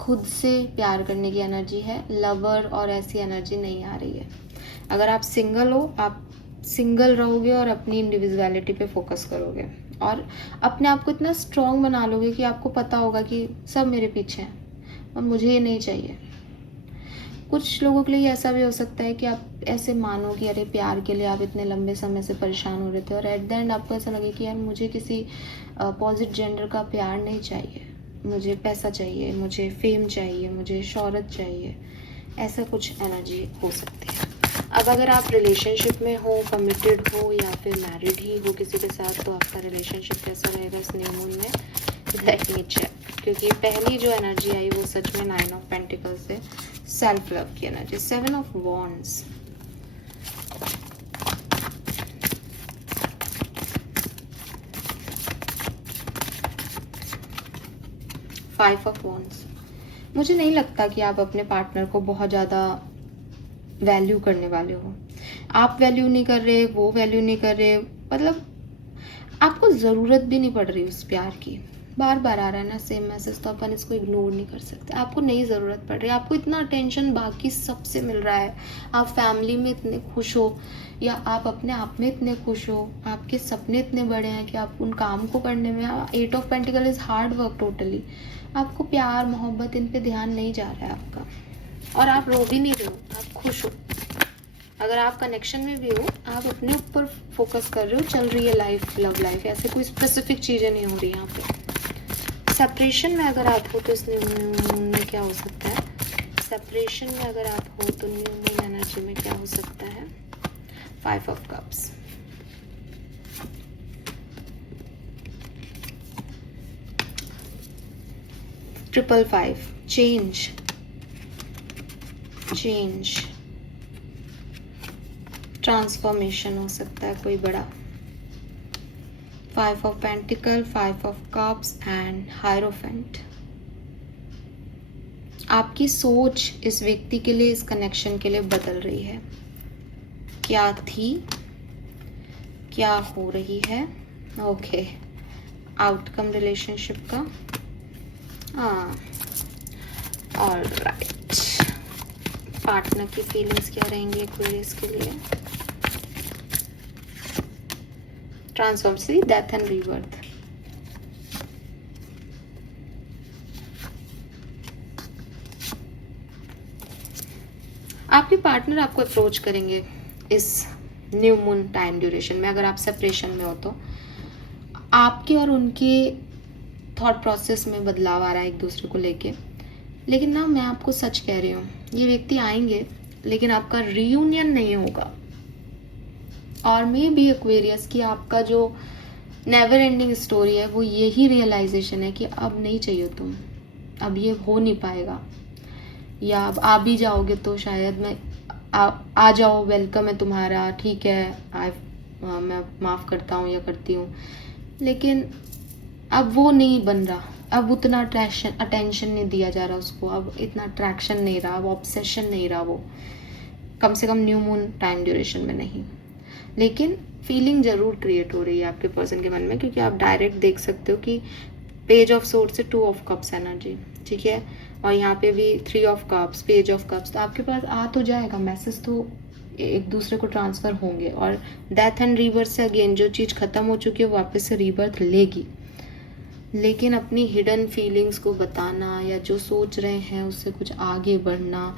खुद से प्यार करने की एनर्जी है। लवर और ऐसी एनर्जी नहीं आ रही है। अगर आप सिंगल हो, आप सिंगल रहोगे और अपनी इंडिविजुअलिटी पे फोकस करोगे और अपने आप को इतना स्ट्रॉन्ग बना लोगे कि आपको पता होगा कि सब मेरे पीछे हैं और मुझे ये नहीं चाहिए। कुछ लोगों के लिए ऐसा भी हो सकता है कि आप ऐसे मानो कि अरे प्यार के लिए आप इतने लंबे समय से परेशान हो रहे थे और एट द एंड आपको ऐसा लगे कि यार मुझे किसी अपोजिट जेंडर का प्यार नहीं चाहिए, मुझे पैसा चाहिए, मुझे फेम चाहिए, मुझे शोहरत चाहिए। ऐसा कुछ एनर्जी हो सकती है। अब अगर आप रिलेशनशिप में हो, कमिटेड हो या फिर मैरिड ही हो किसी के साथ, तो आपका रिलेशनशिप कैसा रहेगा इस न्यू मून में, लेट मी चेक। क्योंकि पहली जो एनर्जी आई वो सच में नाइन ऑफ पेंटिकल से सेल्फ लव की energy. Seven of wands, five of wands. मुझे नहीं लगता कि आप अपने पार्टनर को बहुत ज़्यादा वैल्यू करने वाले हो। आप वैल्यू नहीं कर रहे, वो वैल्यू नहीं कर रहे, मतलब आपको ज़रूरत भी नहीं पड़ रही उस प्यार की। बार बार आ रहा है ना सेम मैसेज, तो अपन इसको इग्नोर नहीं कर सकते। आपको नहीं ज़रूरत पड़ रही, आपको इतना अटेंशन बाकी सबसे मिल रहा है। आप फैमिली में इतने खुश हो या आप अपने आप में इतने खुश हो, आपके सपने इतने बड़े हैं कि आप उन काम को करने में, eight of pentacle is hard work totally. आपको प्यार मोहब्बत इन पे ध्यान नहीं जा रहा है आपका, और आप रो भी नहीं रहे हो, आप खुश हो। अगर आप कनेक्शन में भी हो, आप अपने ऊपर फोकस कर रहे हो, चल रही है लाइफ, लव लाइफ, ऐसे कोई स्पेसिफिक चीज़ें नहीं हो रही यहाँ पे। सेपरेशन में अगर आप हो तो इस न्यू मून में क्या हो सकता है? सेपरेशन में अगर आप हो तो न्यू मून एनर्जी में क्या हो सकता है? Five of cups, triple five, change, change, transformation हो सकता है कोई बड़ा। Five of pentacle, five of cups and hierophant. आपकी सोच इस व्यक्ति के लिए, इस कनेक्शन के लिए बदल रही है। क्या थी, क्या हो रही है? ओके, आउटकम रिलेशनशिप का। हाँ, ऑलराइट। पार्टनर की फीलिंग्स क्या रहेंगी एक्वेरियस के लिए? Transformation, death and rebirth. आपके पार्टनर आपको अप्रोच करेंगे इस न्यू मून टाइम ड्यूरेशन में। अगर आप सेपरेशन में हो तो आपके और उनके थॉट प्रोसेस में बदलाव आ रहा है एक दूसरे को लेके। लेकिन ना, मैं आपको सच कह रही हूँ, ये व्यक्ति आएंगे लेकिन आपका रीयूनियन नहीं होगा। और मे बी एक्वेरियस की आपका जो नेवर एंडिंग स्टोरी है वो यही रियलाइजेशन है कि अब नहीं चाहिए तुम, अब ये हो नहीं पाएगा, या अब आ भी जाओगे तो शायद मैं आ जाओ, वेलकम है तुम्हारा, ठीक है, मैं माफ़ करता हूँ या करती हूँ, लेकिन अब वो नहीं बन रहा। अब उतना अटेंशन नहीं दिया जा रहा उसको, अब इतना अट्रैक्शन नहीं रहा, वो ऑब्सेशन नहीं रहा, वो कम से कम न्यू मून टाइम ड्यूरेशन में नहीं। लेकिन फीलिंग ज़रूर क्रिएट हो रही है आपके पर्सन के मन में, क्योंकि आप डायरेक्ट देख सकते हो कि पेज ऑफ सोर्ड से टू ऑफ कप्स एनर्जी, ठीक है, और यहाँ पे भी three of cups, page of cups. तो आपके पास आ तो जाएगा मैसेज, तो एक दूसरे को ट्रांसफ़र होंगे। और डेथ एंड रीबर्थ से अगेन जो चीज़ ख़त्म हो चुकी है वो वापस से रीबर्थ लेगी। लेकिन अपनी हिडन फीलिंग्स को बताना या जो सोच रहे हैं उससे कुछ आगे बढ़ना,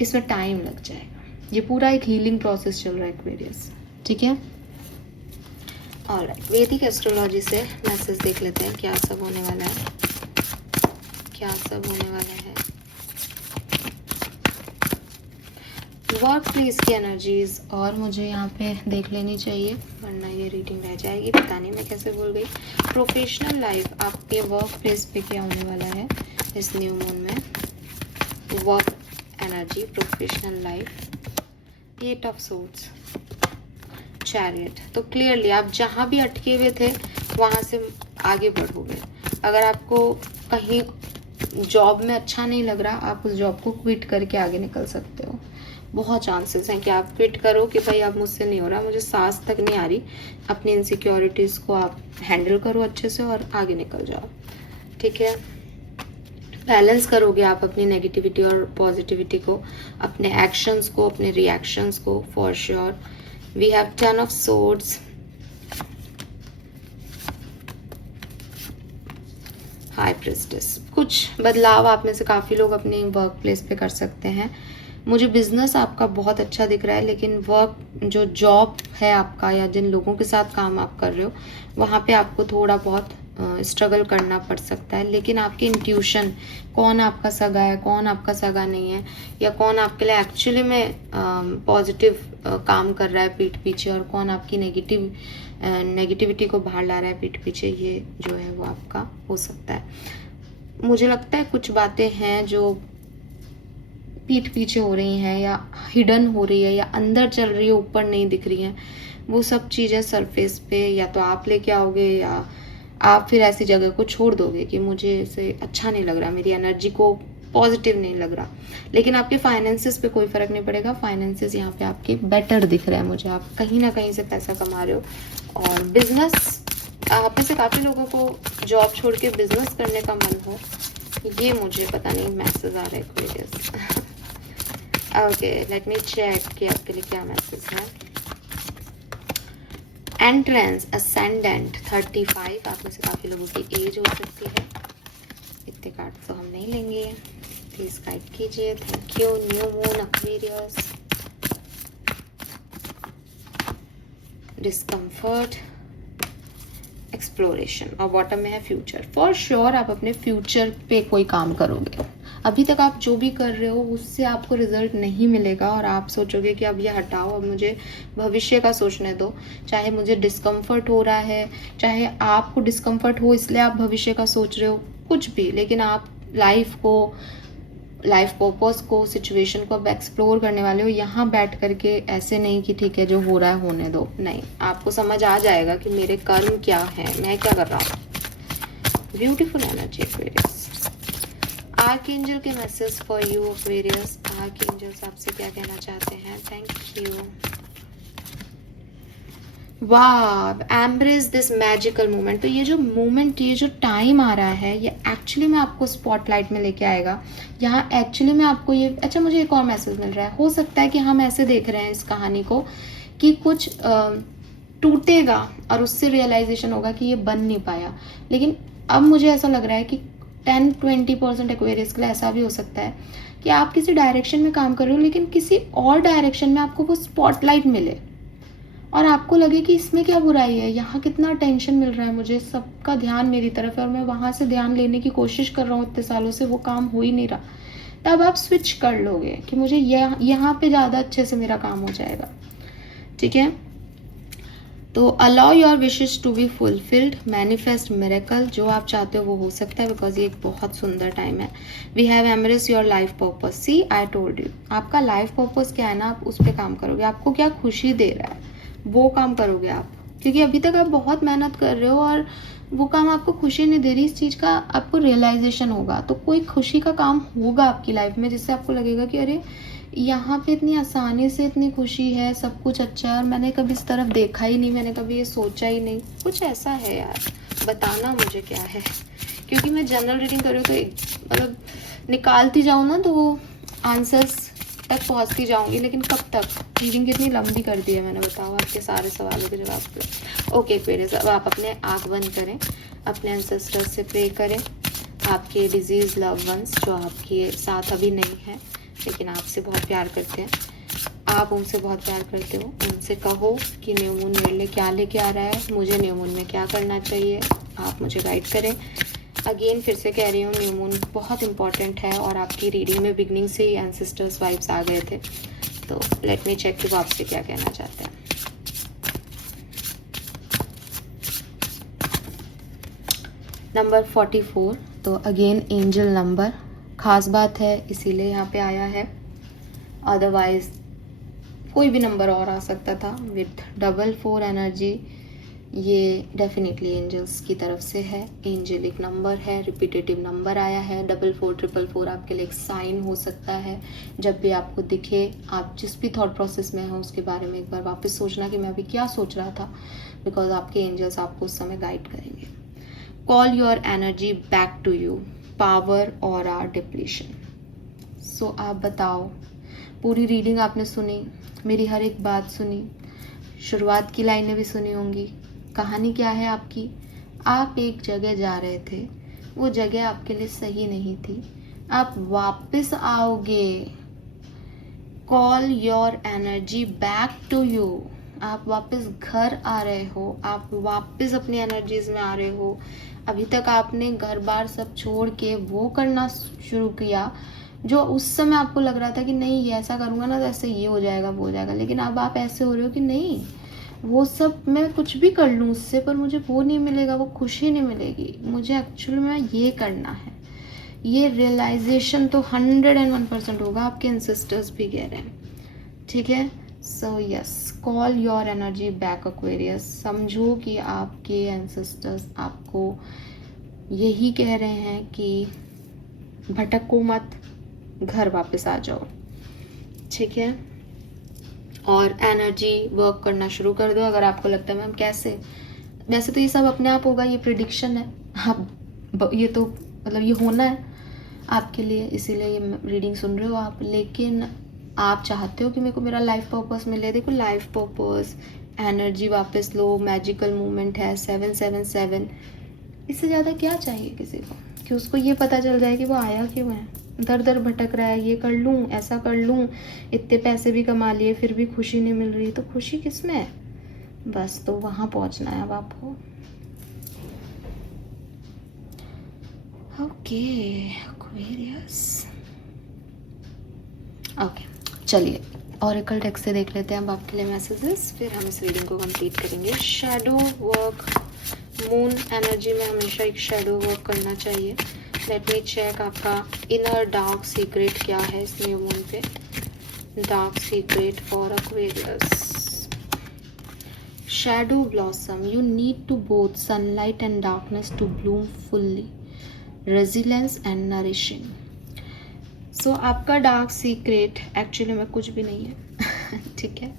इसमें टाइम लग जाएगा। ये पूरा एक हीलिंग प्रोसेस चल रहा है एक्वेरियस, ठीक है। ऑलराइट, वैदिक एस्ट्रोलॉजी से मैसेज देख लेते हैं क्या सब होने वाला है, क्या सब होने वाला है। वर्क प्लेस की एनर्जीज और मुझे यहाँ पे देख लेनी चाहिए, वरना ये रीडिंग रह जाएगी, पता नहीं मैं कैसे भूल गई। प्रोफेशनल लाइफ, आपके वर्क प्लेस पे क्या होने वाला है इस न्यू मून में। Work energy, professional life, 8 of swords, chariot. तो क्लियरली आप जहाँ भी अटके हुए थे वहाँ से आगे बढ़ोगे। अगर आपको कहीं जॉब में अच्छा नहीं लग रहा, आप उस जॉब को क्विट करके आगे निकल सकते हो। बहुत चांसेस हैं कि आप क्विट करो कि भाई अब मुझसे नहीं हो रहा, मुझे सांस तक नहीं आ रही। अपनी इनसिक्योरिटीज़ को आप हैंडल करो अच्छे से और आगे निकल जाओ, ठीक है। बैलेंस करोगे आप अपनी नेगेटिविटी और पॉजिटिविटी को, अपने एक्शंस को, अपने रिएक्शंस को, for sure. We have 10 of swords, high priestess. कुछ बदलाव आप में से काफ़ी लोग अपने वर्क प्लेस पे कर सकते हैं। मुझे बिजनेस आपका बहुत अच्छा दिख रहा है, लेकिन वर्क जो जॉब है आपका या जिन लोगों के साथ काम आप कर रहे हो वहाँ पे आपको थोड़ा बहुत स्ट्रगल करना पड़ सकता है। लेकिन आपकी इंट्यूशन, कौन आपका सगा है, कौन आपका सगा नहीं है, या कौन आपके लिए एक्चुअली में पॉजिटिव काम कर रहा है पीठ पीछे, और कौन आपकी नेगेटिविटी को बाहर ला रहा है पीठ पीछे, ये जो है वो आपका हो सकता है। मुझे लगता है कुछ बातें हैं जो पीठ पीछे हो रही हैं या हिडन हो रही है या अंदर चल रही है, ऊपर नहीं दिख रही हैं। वो सब चीज़ें सरफेस पे या तो आप लेके आओगे या आप फिर ऐसी जगह को छोड़ दोगे कि मुझे इसे अच्छा नहीं लग रहा, मेरी एनर्जी को पॉजिटिव नहीं लग रहा। लेकिन आपके फाइनेंसेस पे कोई फर्क नहीं पड़ेगा। फाइनेंसेस यहाँ पे आपके बेटर दिख रहे हैं मुझे, आप कहीं ना कहीं से पैसा कमा रहे हो। और बिजनेस, आप में से काफ़ी लोगों को जॉब छोड़ के बिजनेस करने का मन हो, ये मुझे पता नहीं मैसेज आ रहा है Aquarius. Okay, let me check कि आपके लिए क्या मैसेज है। Entrance, ascendant, 35। आप में से काफ़ी लोगों की एज हो सकती है। इतने कार्ड तो हम नहीं लेंगे, प्लीज गाइड कीजिए, thank you. New moon Aquarius, discomfort, exploration, और बॉटम में है फ्यूचर। फॉर श्योर आप अपने फ्यूचर पे कोई काम करोगे। अभी तक आप जो भी कर रहे हो उससे आपको रिजल्ट नहीं मिलेगा और आप सोचोगे कि अब ये हटाओ, अब मुझे भविष्य का सोचने दो। चाहे मुझे डिस्कम्फर्ट हो रहा है, चाहे आपको डिस्कम्फर्ट हो इसलिए आप भविष्य का सोच रहे हो, कुछ भी, लेकिन आप लाइफ पर्पस को, सिचुएशन को अब एक्सप्लोर करने वाले हो। यहाँ बैठ करके ऐसे नहीं कि ठीक है जो हो रहा है होने दो, नहीं, आपको समझ आ जाएगा कि मेरे कर्म क्या है, मैं क्या कर रहा हूँ। Beautiful energy Aquarius. आर्कएंजल के message for you Aquarius. Archangels आपसे क्या कहना चाहते हैं? Thank you. वाह, एम्ब्रेस दिस मैजिकल मोमेंट। तो ये जो मोमेंट, ये जो टाइम आ रहा है, ये एक्चुअली में आपको स्पॉटलाइट में लेके आएगा। यहाँ एक्चुअली में आपको ये, अच्छा मुझे एक और मैसेज मिल रहा है। हो सकता है कि हम ऐसे देख रहे हैं इस कहानी को कि कुछ टूटेगा और उससे रियलाइजेशन होगा कि ये बन नहीं पाया। लेकिन अब मुझे ऐसा लग रहा है कि 10-20% एक्वेरियस के लिए ऐसा भी हो सकता है कि आप किसी डायरेक्शन में काम कर रहे हो, लेकिन किसी और डायरेक्शन में आपको वो स्पॉटलाइट मिले और आपको लगे कि इसमें क्या बुराई है, यहाँ कितना अटेंशन मिल रहा है मुझे, सबका ध्यान मेरी तरफ है और मैं वहाँ से ध्यान लेने की कोशिश कर रहा हूँ इतने सालों से, वो काम हो ही नहीं रहा। तब आप स्विच कर लोगे कि मुझे यहाँ पे ज़्यादा अच्छे से मेरा काम हो जाएगा, ठीक है। तो allow your wishes to be fulfilled, manifest miracle, जो आप चाहते हो वो हो सकता है, बिकॉज ये एक बहुत सुंदर टाइम है। We have embrace your life purpose. See, I told you, आपका लाइफ पर्पस क्या है ना, आप उस पर काम करोगे। आपको क्या खुशी दे रहा है वो काम करोगे आप, क्योंकि अभी तक आप बहुत मेहनत कर रहे हो और वो काम आपको खुशी नहीं दे रही। इस चीज़ का आपको रियलाइजेशन होगा, तो कोई खुशी का काम होगा आपकी लाइफ में जिससे आपको लगेगा कि अरे यहाँ पे इतनी आसानी से इतनी खुशी है, सब कुछ अच्छा है और मैंने कभी इस तरफ देखा ही नहीं, मैंने कभी ये सोचा ही नहीं। कुछ ऐसा है यार, बताना मुझे क्या है, क्योंकि मैं जनरल रीडिंग कर रही हूँ तो मतलब निकालती जाऊँ ना तो वो आंसर्स तक पहुँचती जाऊँगी, लेकिन कब तक। रीडिंग कितनी लंबी कर दी है मैंने, बताओ, आपके सारे सवालों के जवाब पे। ओके पेरेंट्स, अब आप अपने आँख बंद करें, अपने एंसेस्टर्स से प्रे करें, आपके डिजीज लव वंस जो आपके साथ अभी नहीं है लेकिन आपसे बहुत प्यार करते हैं, आप उनसे बहुत प्यार करते हो। उनसे कहो कि न्यू मून मेरे लिए क्या लेके आ रहा है, मुझे न्यू मून में क्या करना चाहिए, आप मुझे गाइड करें। अगेन फिर से कह रही हूँ, न्यू मून बहुत इंपॉर्टेंट है और आपकी रीडिंग में बिगनिंग से ही एंसेस्टर्स वाइब्स आ गए थे। तो लेट मी चेक कि वो आपसे क्या कहना चाहते हैं। नंबर 44, तो अगेन एंजल नंबर, खास बात है इसीलिए यहाँ पे आया है, अदरवाइज कोई भी नंबर और आ सकता था। विथ 44 एनर्जी, ये डेफिनेटली एंजल्स की तरफ से है, एंजेलिक नंबर है, रिपीटेटिव नंबर आया है। 4444 आपके लिए एक साइन हो सकता है। जब भी आपको दिखे, आप जिस भी थॉट प्रोसेस में हो उसके बारे में एक बार वापस सोचना कि मैं अभी क्या सोच रहा था, बिकॉज आपके एंजल्स आपको उस समय गाइड करेंगे। Call your energy back to you, power और आर डिप्लीशन। सो आप बताओ, पूरी रीडिंग आपने सुनी, मेरी हर एक बात सुनी, शुरुआत की लाइनें भी सुनी होंगी। कहानी क्या है आपकी? आप एक जगह जा रहे थे, वो जगह आपके लिए सही नहीं थी, आप वापस आओगे। Call your energy back to you, आप वापस घर आ रहे हो, आप वापस अपनी एनर्जीज में आ रहे हो। अभी तक आपने घर बार सब छोड़ के वो करना शुरू किया जो उस समय आपको लग रहा था कि नहीं ये ऐसा करूँगा ना तो ऐसे ये हो जाएगा वो हो जाएगा, लेकिन अब आप ऐसे हो रहे हो कि नहीं, वो सब मैं कुछ भी कर लूँ उससे, पर मुझे वो नहीं मिलेगा, वो खुशी नहीं मिलेगी, मुझे एक्चुअली में ये करना है। ये रियलाइजेशन तो 101% होगा, आपके एंसेस्टर्स भी कह रहे हैं। ठीक है, so yes, call your energy back Aquarius. समझो कि आपके एंसेस्टर्स आपको यही कह रहे हैं कि भटको मत, घर वापस आ जाओ। ठीक है, और एनर्जी वर्क करना शुरू कर दो। अगर आपको लगता है मैम कैसे, वैसे तो ये सब अपने आप होगा, ये प्रिडिक्शन है, आप ये तो मतलब ये होना है आपके लिए, इसीलिए ये रीडिंग सुन रहे हो आप। लेकिन आप चाहते हो कि मेरे को मेरा लाइफ पर्पस मिले। देखो, लाइफ पर्पस, एनर्जी वापस लो, मैजिकल मूवमेंट है 777, इससे ज़्यादा क्या चाहिए किसी को, कि उसको ये पता चल जाए कि वो आया क्यों है, दर दर भटक रहा है, ये कर लूँ ऐसा कर लूँ, इतने पैसे भी कमा लिए फिर भी खुशी नहीं मिल रही, तो खुशी किस में है? बस तो वहाँ पहुँचना है अब आपको। ओके एक्वेरियस, ओके चलिए ऑरेकल डेक से देख लेते हैं अब आपके लिए मैसेजेस, फिर हम इस रीडिंग को कंप्लीट करेंगे। शैडो वर्क, मून एनर्जी में हमेशा एक शैडो वर्क करना चाहिए। लेट मी चेक आपका इनर डार्क सीक्रेट क्या है इस न्यू मून पे। Dark secret for Aquarius, shadow blossom, you need to both sunlight and darkness to bloom fully, resilience and nourishing. So आपका डार्क सीक्रेट एक्चुअली में कुछ भी नहीं है ठीक है,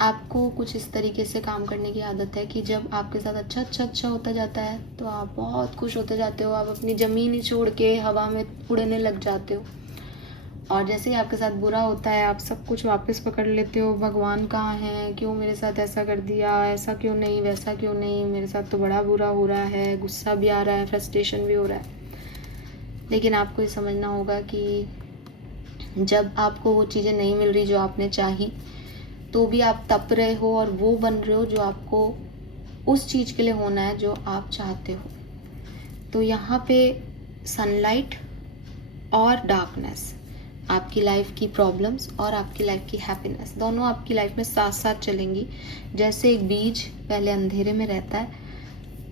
आपको कुछ इस तरीके से काम करने की आदत है कि जब आपके साथ अच्छा होता जाता है तो आप बहुत खुश होते जाते हो, आप अपनी ज़मीन ही छोड़ के हवा में उड़ने लग जाते हो, और जैसे ही आपके साथ बुरा होता है आप सब कुछ वापस पकड़ लेते हो। भगवान कहाँ हैं, क्यों मेरे साथ ऐसा कर दिया, ऐसा क्यों नहीं, वैसा क्यों नहीं, मेरे साथ तो बड़ा बुरा हो रहा है, गुस्सा भी आ रहा है, फ्रस्ट्रेशन भी हो रहा है। लेकिन आपको ये समझना होगा कि जब आपको वो चीज़ें नहीं मिल रही जो आपने चाही, तो भी आप तप रहे हो और वो बन रहे हो जो आपको उस चीज़ के लिए होना है जो आप चाहते हो। तो यहाँ पे सनलाइट और डार्कनेस, आपकी लाइफ की प्रॉब्लम्स और आपकी लाइफ की हैप्पीनेस, दोनों आपकी लाइफ में साथ साथ चलेंगी। जैसे एक बीज पहले अंधेरे में रहता है,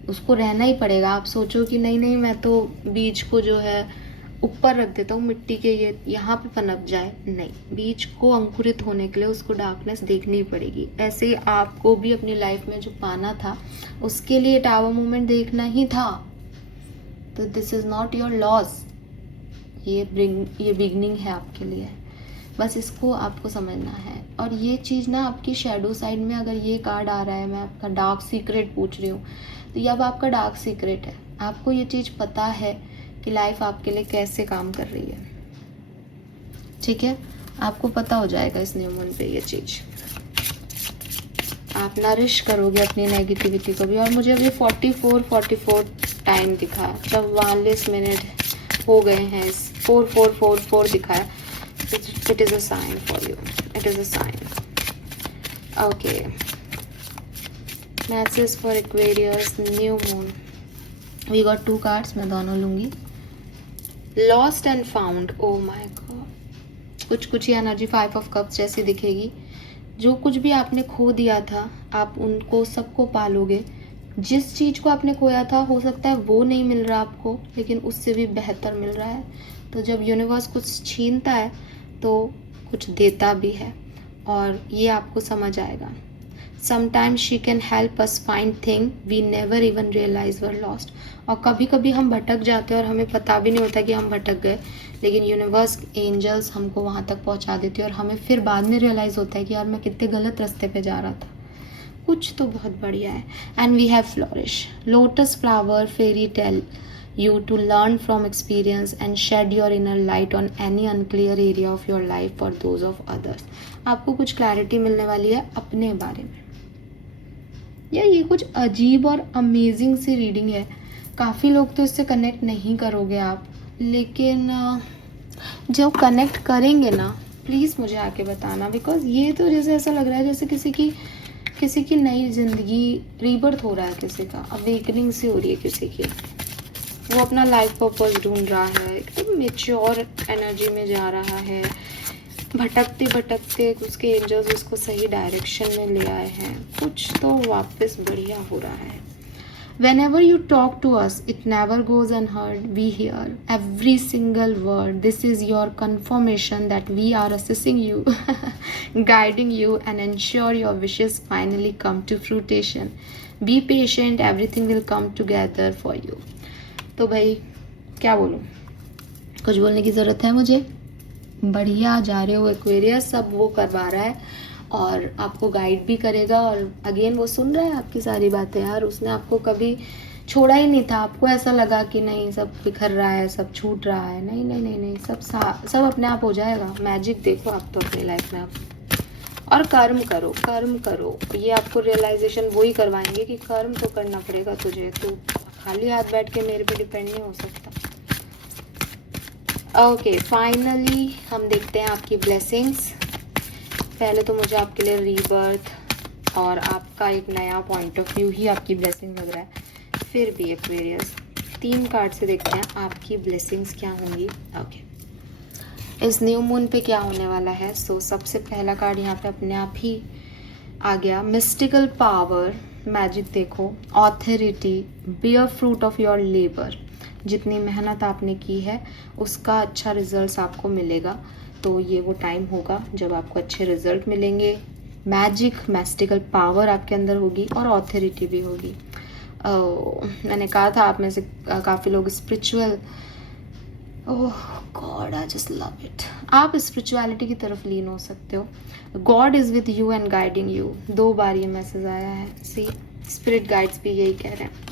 उसको रहना ही पड़ेगा। आप सोचो कि नहीं मैं तो बीज को जो है ऊपर रख देता हूँ मिट्टी के, ये यहाँ पे पनप जाए, नहीं, बीज को अंकुरित होने के लिए उसको डार्कनेस देखनी ही पड़ेगी। ऐसे ही आपको भी अपनी लाइफ में जो पाना था उसके लिए टावर मूवमेंट देखना ही था। तो this is not your loss, ये बिगनिंग है आपके लिए, बस इसको आपको समझना है। और ये चीज़ ना आपकी शैडो साइड में अगर ये कार्ड आ रहा है, मैं आपका डार्क सीक्रेट पूछ रही हूँ, तो ये अब आपका डार्क सीक्रेट है। आपको ये चीज़ पता है कि लाइफ आपके लिए कैसे काम कर रही है। ठीक है, आपको पता हो जाएगा इस न्यू मून पे ये चीज़। आप नरिश करोगे अपनी नेगेटिविटी को भी। और मुझे अभी 44 टाइम दिखा, 44 मिनट हो गए हैं, 4444 दिखाया। It is a sign for you, it is a sign. Okay, message for Aquarius new moon. We got 2 cards, मैं दोनों लूँगी। Lost and found, oh my god, कुछ ही एनर्जी 5 ऑफ कप्स जैसी दिखेगी। जो कुछ भी आपने खो दिया था, आप उनको सबको पालोगे। जिस चीज़ को आपने खोया था, हो सकता है वो नहीं मिल रहा आपको, लेकिन उससे भी बेहतर मिल रहा है। तो जब यूनिवर्स कुछ छीनता है तो कुछ देता भी है, और ये आपको समझ आएगा। Sometimes she can help us find thing we never even realise were lost. और कभी कभी हम भटक जाते हैं और हमें पता भी नहीं होता कि हम भटक गए, लेकिन यूनिवर्स, एंजल्स हमको वहाँ तक पहुँचा देती है, और हमें फिर बाद में रियलाइज़ होता है कि यार मैं कितने गलत रास्ते पे जा रहा था। कुछ तो बहुत बढ़िया है। And we have flourish, lotus flower, fairy tale you to learn from experience and shed your inner light on any unclear area of your life or those of others। आपको कुछ क्लैरिटी मिलने वाली है अपने बारे में। ये कुछ अजीब और अमेजिंग सी रीडिंग है। काफ़ी लोग तो इससे कनेक्ट नहीं करोगे आप, लेकिन जो कनेक्ट करेंगे ना, प्लीज़ मुझे आके बताना। बिकॉज ये तो जैसे ऐसा लग रहा है जैसे किसी की नई ज़िंदगी, रीबर्थ हो रहा है, किसी का अवेकनिंग सी हो रही है, किसी की वो अपना लाइफ पर्पस ढूंढ रहा है, एकदम मेच्योर एनर्जी में जा रहा है। भटकते भटकते उसके एंजल्स उसको सही डायरेक्शन में ले आए हैं, कुछ तो वापस बढ़िया हो रहा है। Whenever you talk to us, it never goes unheard. We hear every single word. This is your confirmation that we are assessing you, guiding you, and ensure your wishes finally come to fruition. Be patient, everything will come together for you. तो भाई क्या बोलूँ, कुछ बोलने की ज़रूरत है मुझे? बढ़िया जा रहे हो एक्वेरियस, सब वो करवा रहा है और आपको गाइड भी करेगा। और अगेन वो सुन रहा है आपकी सारी बातें। यार उसने आपको कभी छोड़ा ही नहीं था। आपको ऐसा लगा कि नहीं सब बिखर रहा है, सब छूट रहा है, नहीं नहीं नहीं नहीं, सब अपने आप हो जाएगा। मैजिक देखो आप तो अपनी लाइफ में आप। और कर्म करो, कर्म करो, ये आपको रियलाइजेशन वही करवाएंगे कि कर्म तो करना पड़ेगा तुझे, तो खाली हाथ बैठ के मेरे पे डिपेंड नहीं हो सकता। ओके, फाइनली हम देखते हैं आपकी ब्लेसिंग्स। पहले तो मुझे आपके लिए रीबर्थ और आपका एक नया पॉइंट ऑफ व्यू ही आपकी ब्लेसिंग लग रहा है। फिर भी एक्वेरियस 3 कार्ड से देखते हैं आपकी ब्लेसिंग्स क्या होंगी। ओके, इस न्यू मून पे क्या होने वाला है। सो सबसे पहला कार्ड यहाँ पे अपने आप ही आ गया, मिस्टिकल पावर, मैजिक देखो, authority, bear fruit of your labour. जितनी मेहनत आपने की है उसका अच्छा रिजल्ट्स आपको मिलेगा। तो ये वो टाइम होगा जब आपको अच्छे रिजल्ट मिलेंगे। मैजिक, मिस्टिकल पावर आपके अंदर होगी और ऑथोरिटी भी होगी। मैंने कहा था आप में से काफ़ी लोग spiritual, oh God I just love it, आप स्पिरिचुअलिटी की तरफ लीन हो सकते हो। God is with you and guiding you, 2 बार ये मैसेज आया है। सी, स्पिरिट गाइड्स भी यही कह रहे हैं,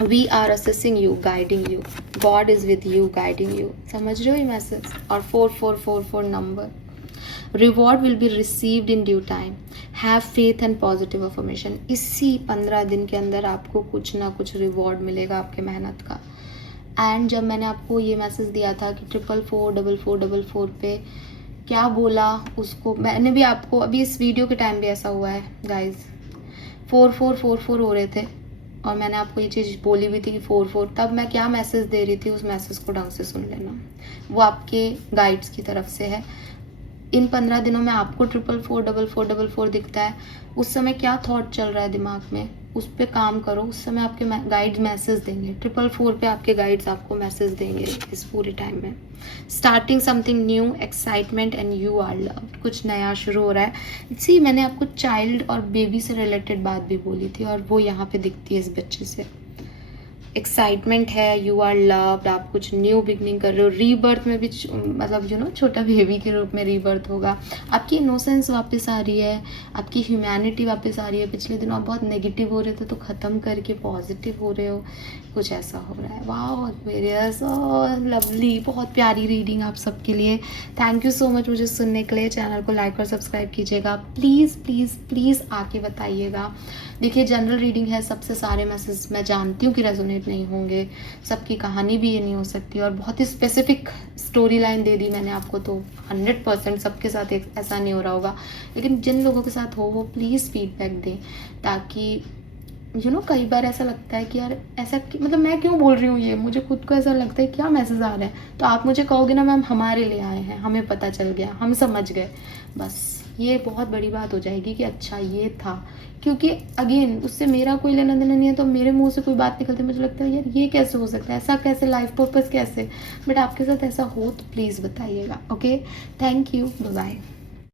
we are assessing you, guiding you, God is with you, guiding you. समझ रहे हो ये मैसेज। और 4444 number, reward will be received in due time, have faith and positive affirmation. इसी 15 दिन के अंदर आपको कुछ ना कुछ रिवॉर्ड मिलेगा आपके मेहनत का। एंड जब मैंने आपको ये मैसेज दिया था कि 444444 पे क्या बोला, उसको मैंने भी आपको, अभी इस वीडियो के टाइम भी ऐसा हुआ है गाइज, 4444 हो रहे थे और मैंने आपको ये चीज़ बोली भी थी कि 44, तब मैं क्या मैसेज दे रही थी उस मैसेज को ढंग से सुन लेना, वो आपके गाइड्स की तरफ से है। इन 15 दिनों में आपको 444444 दिखता है, उस समय क्या थॉट चल रहा है दिमाग में, उस पर काम करो। उस समय आपके गाइड मैसेज देंगे, 4444 पे आपके गाइड्स आपको मैसेज देंगे इस पूरे टाइम में। Starting something new, excitement and you are loved, कुछ नया शुरू हो रहा है। सी, मैंने आपको चाइल्ड और बेबी से रिलेटेड बात भी बोली थी और वो यहाँ पे दिखती है इस बच्चे से। एक्साइटमेंट है, यू आर लव्ड, आप कुछ न्यू बिगनिंग कर रहे हो, रीबर्थ में भी मतलब छोटा बेबी के रूप में रीबर्थ होगा, आपकी इनोसेंस वापस आ रही है, आपकी ह्यूमैनिटी वापस आ रही है, पिछले दिनों आप बहुत नेगेटिव हो रहे थे तो ख़त्म करके पॉजिटिव हो रहे हो, कुछ ऐसा हो रहा है। वाह एक्वेरियस, लवली, बहुत प्यारी रीडिंग आप सबके लिए। थैंक यू सो मच मुझे सुनने के लिए। चैनल को लाइक और सब्सक्राइब कीजिएगा प्लीज़ प्लीज़ प्लीज़, आके बताइएगा। देखिए जनरल रीडिंग है, सबसे सारे मैसेज मैं जानती हूँ कि रेजोनेट नहीं होंगे, सबकी कहानी भी ये नहीं हो सकती, और बहुत ही स्पेसिफिक स्टोरी लाइन दे दी मैंने आपको तो 100% सबके साथ ऐसा नहीं हो रहा होगा, लेकिन जिन लोगों के साथ हो वो प्लीज़ फीडबैक दें, ताकि कई बार ऐसा लगता है कि यार ऐसा मतलब मैं क्यों बोल रही हूँ, ये मुझे खुद को ऐसा लगता है क्या मैसेज आ रहा है, तो आप मुझे कहोगे ना मैम हमारे लिए आए हैं, हमें पता चल गया, हम समझ गए, बस ये बहुत बड़ी बात हो जाएगी कि अच्छा ये था। क्योंकि अगेन उससे मेरा कोई लेना देना नहीं है, तो मेरे मुंह से कोई बात निकलती है मुझे लगता है यार ये कैसे हो सकता है, ऐसा कैसे, लाइफ पर्पस कैसे, बट आपके साथ ऐसा हो तो प्लीज़ बताइएगा। Okay, thank you, bye bye.